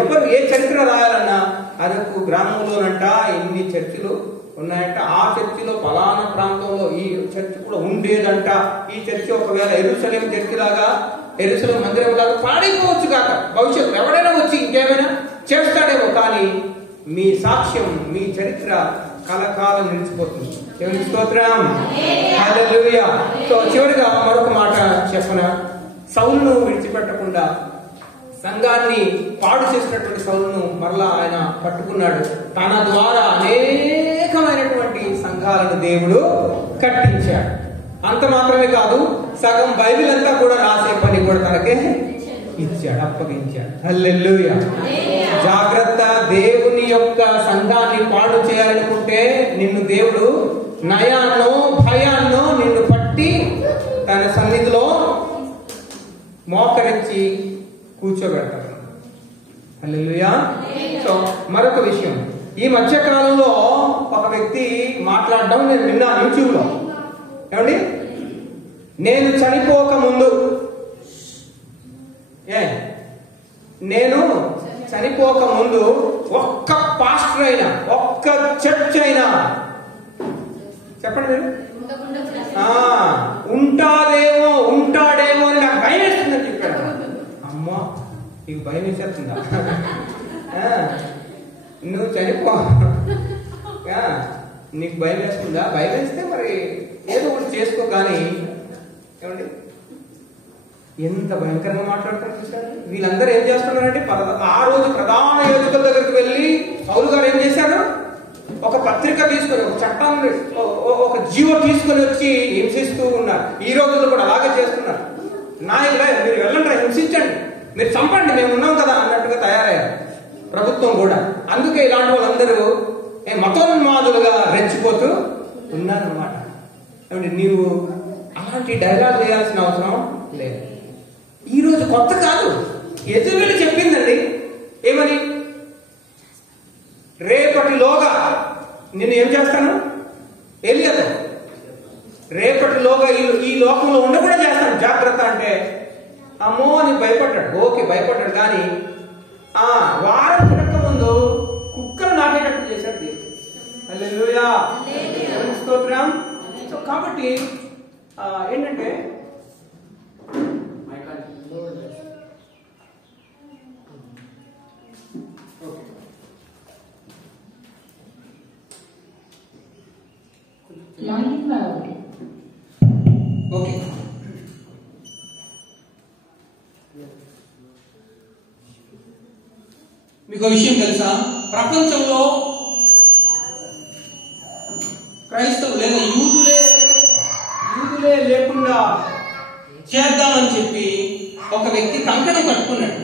ఎవరు ఏ చరిత్ర రాయాలన్నా అరకు గ్రామంలోనంట ఎన్ని చర్చిలు ఉన్నాయంట, ఆ చర్చిలో ఫలానా ప్రాంతంలో ఈ చర్చి కూడా ఉండేదంట. ఈ చర్చి ఒకవేళ యెరూషలేము చర్చి లాగా, యెరూషలేము మందిరం లాగా పాడైపోవచ్చు కాక, భవిష్యత్తు ఎవడైనా వచ్చి ఇంకేమైనా చేస్తాడేమో, కానీ మీ సాక్ష్యం, మీ చరిత్ర కలకాలం నిలిచిపోతుంది. దేవునికి స్తోత్రం. హల్లెలూయా. సో చివరిగా మరొక మాట చెప్పన, సౌలును విడిచిపెట్టకుండా సంఘాన్ని పాడు చేసినటువంటి సౌలును మరలా ఆయన పట్టుకున్నాడు. తన ద్వారా అనేకమైనటువంటి సంఘాలను దేవుడు కట్టించాడు. అంత మాత్రమే కాదు, సగం బైబిల్ అంతా కూడా రాసే పని కూడా తనకే ఇచ్చాడు, అప్పగించాడు. హల్లెలూయా. జాగ్రత్త. దేవుని యొక్క సంఘాన్ని పాడు చేయాలనుకుంటే నిన్ను దేవుడు నయాన్నో భయాన్నో నిన్ను పట్టి తన సన్నిధిలో మోకరించి కూర్చోబెడతాడు. హల్లెలూయా. సో మరొక విషయం, ఈ మధ్య కాలంలో ఒక వ్యక్తి మాట్లాడడం నేను విన్నాను యూట్యూబ్ లో. ఏమండి, నేను చనిపోక ముందు ఒక్క పాస్టర్ అయినా, ఒక్క చర్చ్ అయినా, చెప్పండి మీరు, ఉంటాడేమో అని నాకు భయం వేస్తుందని చెప్పాడు. అమ్మా, నీకు భయం వేసేస్తుందా? నువ్వు చనిపో, నీకు భయం వేస్తుందా? భయం వేస్తే మరి ఏదో ఒకటి చేసుకో. కానీ ఏమండి, ఎంత భయంకరంగా మాట్లాడుతున్నారు చూసారు. వీళ్ళందరూ ఏం చేస్తున్నారంటే, ఆ రోజు ప్రధాన యోధకుల దగ్గరికి వెళ్ళి సౌలు గారు ఏం చేశారు, ఒక పత్రిక తీసుకొని, ఒక చట్టాన్ని, ఒక జీవో తీసుకొని వచ్చి హింసిస్తూ ఉన్నారు. ఈ రోజుల్లో కూడా అలాగే చేస్తున్నారు. నాయకులా, మీరు వెళ్ళండి, హింసించండి, మీరు చంపండి, మేము ఉన్నాం కదా అన్నట్టుగా తయారయ్యారు ప్రభుత్వం కూడా. అందుకే ఇలాంటి వాళ్ళందరూ మతోన్మాదులుగా రెచ్చిపోతూ ఉన్నారన్నమాట. ఏమంటే, నీవు అలాంటి డైలాగ్ వేయాల్సిన అవసరం లేదు. ఈ రోజు కొత్త కాదు, ఎదురు చెప్పిందండి. ఏమని? రేపటిలోగా నేను ఏం చేస్తాను, ఎలియదు, రేపటిలోగా ఈ లోకంలో ఉండకుండా చేస్తాను, జాగ్రత్త అంటే అమ్మో అని భయపడ్డాడు. ఓకే, భయపడ్డాడు. కానీ వారం తినక ముందు కుక్కలు నాటేటట్టు చేశాడు దేవుడు. హల్లెలూయా. స్తోత్రం. సో కాబట్టి ఏంటంటే, ఓకే, మీకు విషయం తెలుసా, ప్రపంచంలో క్రైస్తవులు లేదా యూదులే లేకుండా చేద్దామని చెప్పి ఒక వ్యక్తి కంకణం కట్టుకున్నాడు.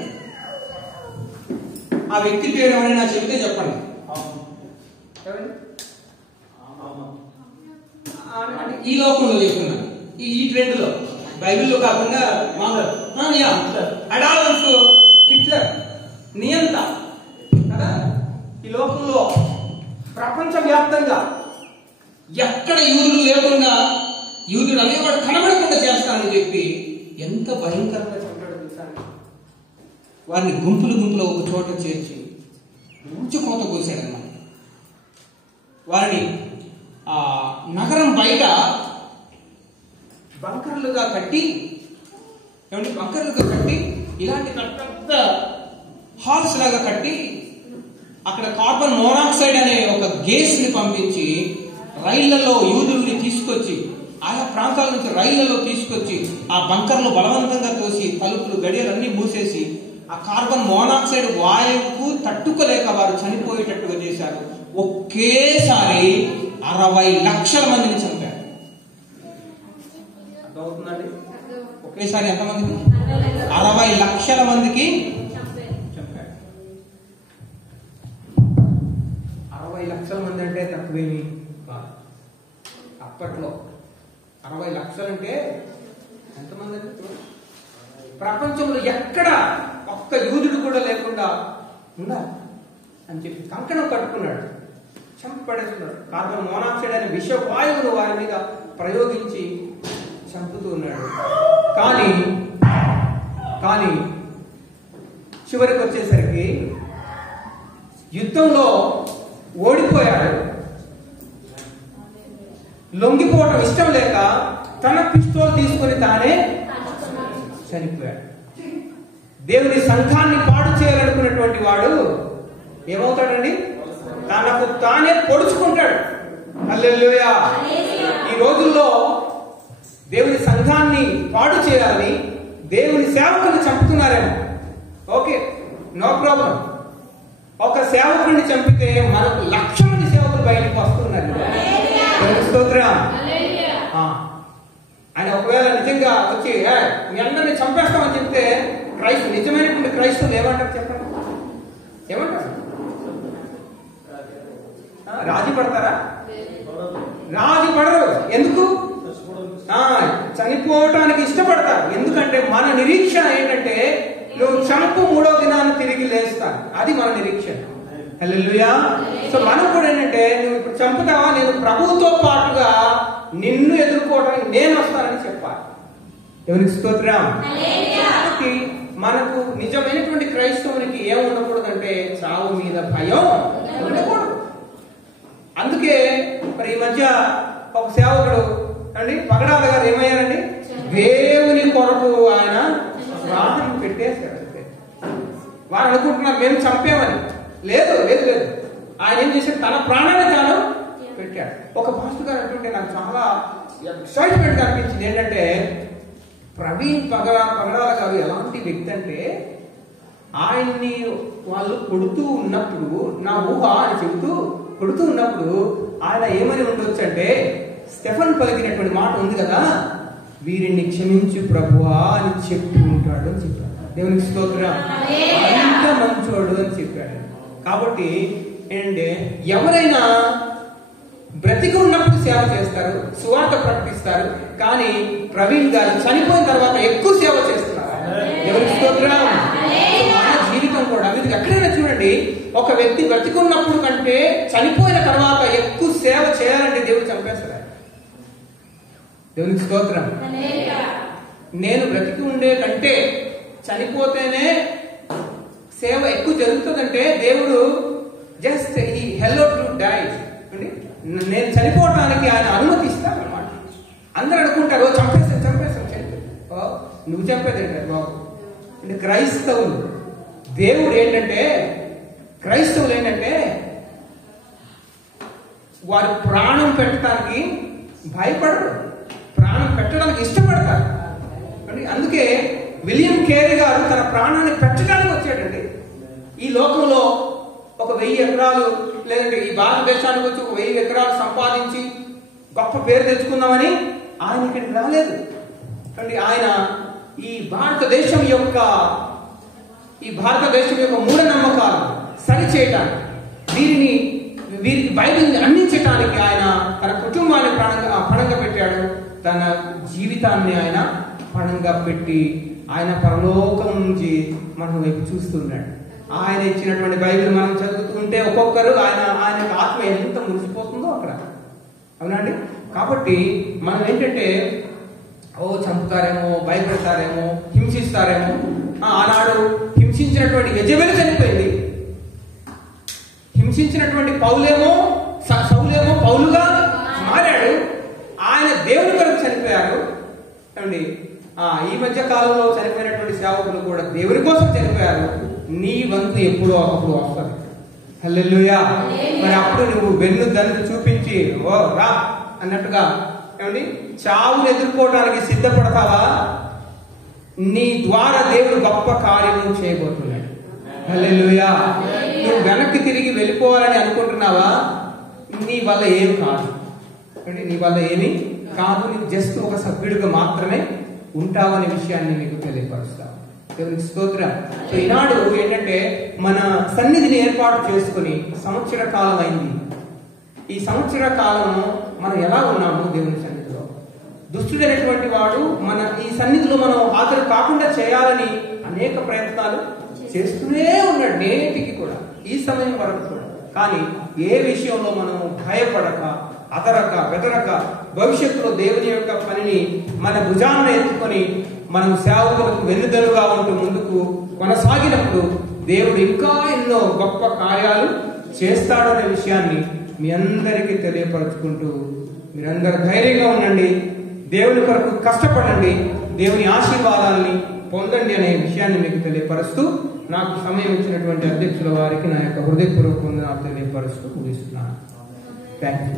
ఆ వ్యక్తి పేరు ఎవరైనా చెబితే చెప్పండి. ఈ లోకంలో చెప్తున్నా, ఈ ట్రెండ్ లో బైబిల్లో కాకుండా అడాల్ఫ్ హిట్లర్ నియంత కదా, ఈ లోకంలో ప్రపంచవ్యాప్తంగా ఎక్కడ యూదులు లేకుండా, యూదుడు అనేవాడు కనబడకుండా చేస్తానని చెప్పి ఎంత భయంకరంగా చంపాడు చూసాను. వారిని గుంపులు గుంపులో ఒక చోట చేర్చి ఊచుకోత కోసాడన్నమాట. వారిని ఆ నగరం బయట బంకర్లుగా కట్టి, ఇలాంటి పెద్ద హాల్స్ లాగా కట్టి అక్కడ కార్బన్ మోనాక్సైడ్ అనే ఒక గ్యాస్ ని పంపించి రైళ్లలో యూదుల్ని తీసుకొచ్చి, ఆయా ప్రాంతాల నుంచి రైళ్లలో తీసుకొచ్చి ఆ బంకర్లు బలవంతంగా తోసి తలుపులు గడియలన్నీ మూసేసి ఆ కార్బన్ మోనాక్సైడ్ వాయువుకు తట్టుకోలేక వారు చనిపోయేటట్టుగా చేశారు. ఒకేసారి 60 లక్షల మందిని చంపారు. అర్థమవుతుందండి? ఒకేసారి ఎంతమందికి? 60 లక్షల మందికి చంపారు. 60 లక్షల మంది అంటే తక్కువేమి కాదు. అప్పట్లో 60 లక్షలు అంటే ఎంతమంది? ప్రపంచంలో ఎక్కడ ఒక్క యూదుడు కూడా లేకుండా ఉండాలి అని చెప్పి కంకణం కట్టుకున్నాడు, చంపడేస్తున్నాడు. కార్బన్ మోనాక్సైడ్ అనే విషవాయువును వారి మీద ప్రయోగించి చంపుతూ ఉన్నాడు. కానీ చివరికి వచ్చేసరికి యుద్ధంలో ఓడిపోయాడు. లొంగిపోవటం ఇష్టం లేక తన పిస్తోల్ తీసుకొని తానే చనిపోయాడు. దేవుని సంఘాన్ని పాడు చేయాలనుకున్నటువంటి వాడు ఏమవుతాడండి? తనకు తానే పొడుచుకుంటాడు. హల్లెలూయా! ఈ రోజుల్లో దేవుని సంఘాన్ని పాడు చేయాలని దేవుని సేవకుని చంపుతున్నారేమో. Okay, no problem. ఒక సేవకుడిని చంపితే మనకు లక్షల మంది సేవకులు బయటకు వస్తున్నారు. స్తోత్రం. ఆయన ఒకవేళ నిజంగా వచ్చి మీ అందరినీ చంపేస్తామని చెప్తే నిజమైనటువంటి క్రైస్తవులు ఏమంటారు చెప్పండి? ఏమంటారు? రాజీ పడతారా? రాజీ పడరు. ఎందుకు? చనిపోవటానికి ఇష్టపడతారు. ఎందుకంటే మన నిరీక్షణ ఏంటంటే నువ్వు చంపు 3వ దినాన్ని తిరిగి లేస్తాను. అది మన నిరీక్షణ. హల్లెలూయా! సో మనం కూడా ఏంటంటే నువ్వు ఇప్పుడు చంపుతావా, నేను ప్రభువుతో పాటుగా నిన్ను ఎదుర్కోవడానికి నేను వస్తానని చెప్పాలి. ఎవరికి స్తోత్రం. కాబట్టి మనకు నిజమైనటువంటి క్రైస్తవునికి ఏం ఉండకూడదంటే చావు మీద భయం ఉండకూడదు. అందుకే మరి ఈ మధ్య ఒక సేవకుడు అండి పగడాల గారు ఏమయ్యారండి? దేవుని కొరకు ఆయన ప్రాణం పెట్టేశాడు. వారు అనుకుంటున్నారు మేము చంపామని. లేదు లేదు లేదు, ఆయన ఏం చేశాడు? తన ప్రాణాన్ని తాను పెట్టాడు. ఒక పాస్టర్ గారు అంటుంటే నాకు చాలా ఎక్సైట్మెంట్ అనిపించింది. ఏంటంటే ప్రవీణ్ పగడాల గారు ఎలాంటి వ్యక్తి అంటే ఆయన్ని వాళ్ళు కొడుతూ ఉన్నప్పుడు, నా ఊహ అని చెబుతూ కొడుతూ ఉన్నప్పుడు ఆయన ఏమని ఉండొచ్చు అంటే స్టెఫన్ పలికినటువంటి మాట ఉంది కదా, వీరిని క్షమించు ప్రభువా అని చెప్పి ఉంటాడు అని చెప్పాడు. దేవునికి స్తోత్రం. అంత మంచోడు అని చెప్పాడు. కాబట్టి ఏంటంటే ఎవరైనా బ్రతికి ఉన్నప్పుడు సేవ చేస్తారు, సువార్త ప్రకటిస్తారు. కానీ ప్రవీణ్ గారు చనిపోయిన తర్వాత ఎక్కువ సేవ చేస్తున్నారు. ఎవరికి స్తోత్రం. మన జీవితం కూడా మీరు ఎక్కడైనా చూడండి, ఒక వ్యక్తి బ్రతికున్నప్పుడు కంటే చనిపోయిన తర్వాత ఎక్కువ సేవ చేయాలంటే దేవుడు చంపేస్తారు. దేవునికి స్తోత్రం. నేను బ్రతికి ఉండే కంటే చనిపోతేనే సేవ ఎక్కువ జరుగుతుందంటే దేవుడు జస్ట్ ఈ హెల్లో టు డై అండి, నేను చనిపోవడానికి ఆయన అనుమతిస్తాను అన్నమాట. అందరూ అనుకుంటారు చంపేస్తాను చంపేస్తాను. నువ్వు చంపేది బాబు అంటే క్రైస్తవులు. దేవుడు ఏంటంటే క్రైస్తవులు ఏంటంటే వారి ప్రాణం పెట్టడానికి భయపడరు, ప్రాణం పెట్టడానికి ఇష్టపడతారు. అందుకే విలియం కేరీ గారు తన ప్రాణాన్ని పెట్టడానికి వచ్చాడండి. ఈ లోకంలో ఒక 1000 ఎకరాలు లేదంటే ఈ భారతదేశానికి వచ్చి ఒక 1000 ఎకరాలు సంపాదించి గొప్ప పేరు తెచ్చుకుందామని ఆయన ఇక్కడికి రాలేదు. ఆయన ఈ భారతదేశం యొక్క మూఢనమ్మకాలు సరి చేయటానికి, వీరికి బైబిల్ని అందించడానికి ఆయన తన కుటుంబాన్ని పణంగా పెట్టాడు. తన జీవితాన్ని ఆయన పణంగా పెట్టి ఆయన పరలోకం నుంచి మన వైపు చూస్తున్నాడు. ఆయన ఇచ్చినటువంటి బైబిల్ మనం చదువుతుంటే ఒక్కొక్కరు ఆయన ఆత్మ ఎంత మురిసిపోతుందో అక్కడ, అవునండి. కాబట్టి మనం ఏంటంటే చంపుతారేమో, భయపెడతారేమో, హింసిస్తారేమో. ఆనాడు హింసించినటువంటి యెజబెలు చనిపోయింది. హింసించినటువంటి సౌలేమో పౌలుగా మారాడు. ఆయన దేవుని కొరకు చనిపోయారు అండి. ఈ మధ్య కాలంలో చనిపోయినటువంటి సేవకులు కూడా దేవుని కోసం చనిపోయారు. నీ వంతు ఎప్పుడో ఒకప్పుడు వస్తుంది. హల్లెలూయా. మరి అప్పుడు నువ్వు వెన్ను దండు చూపించి రా అన్నట్టుగా ఏమండి చావును ఎదుర్కోవడానికి సిద్ధపడతావా? నీ ద్వారా దేవుడు గొప్ప కార్యము చేయబోతున్నాడు. హల్లెలూయా. నువ్వు వెనక్కి తిరిగి వెళ్ళిపోవాలని అనుకుంటున్నావా? నీ వల్ల ఏం కాదు, నీ వల్ల ఏమి కాదు. నీకు జస్ట్ ఒక సభ్యుడిగా మాత్రమే ఉంటావనే విషయాన్ని మీకు తెలియపరుస్తావు. దేవునికి స్తోత్రం. సో ఈనాడు ఏంటంటే మన సన్నిధిని ఏర్పాటు చేసుకుని సంవత్సర కాలం అయింది. ఈ సంవత్సర కాలము మనం ఎలా ఉన్నాము దేవుని సన్నిధిలో? దుష్టుడైనటువంటి వాడు మన ఈ సన్నిధిలో మనం హాజరు కాకుండా చేయాలని అనేక ప్రయత్నాలు చేస్తూనే ఉన్నాడు, నేటికి కూడా, ఈ సమయం వరకు కూడా. కానీ ఏ విషయంలో మనం భయపడక, అదరక, బెదరక, భవిష్యత్తులో దేవుని యొక్క పనిని మన భుజాన్ని ఎత్తుకొని మనం సేవకులకు వెన్నుదన్నుగా ఉంటూ ముందుకు కొనసాగినప్పుడు దేవుడు ఇంకా ఎన్నో గొప్ప కార్యాలు చేస్తాడనే విషయాన్ని మీ అందరికీ తెలియపరచుకుంటూ మీరందరూ ధైర్యంగా ఉండండి, దేవుని కొరకు కష్టపడండి, దేవుని ఆశీర్వాదాలని పొందండి అనే విషయాన్ని మీకు తెలియపరుస్తూ నాకు సమయం ఇచ్చినటువంటి అధ్యక్షుల వారికి నా యొక్క హృదయపూర్వక వందనాలు తెలియపరుస్తూ ముగిస్తున్నాను. Thank you.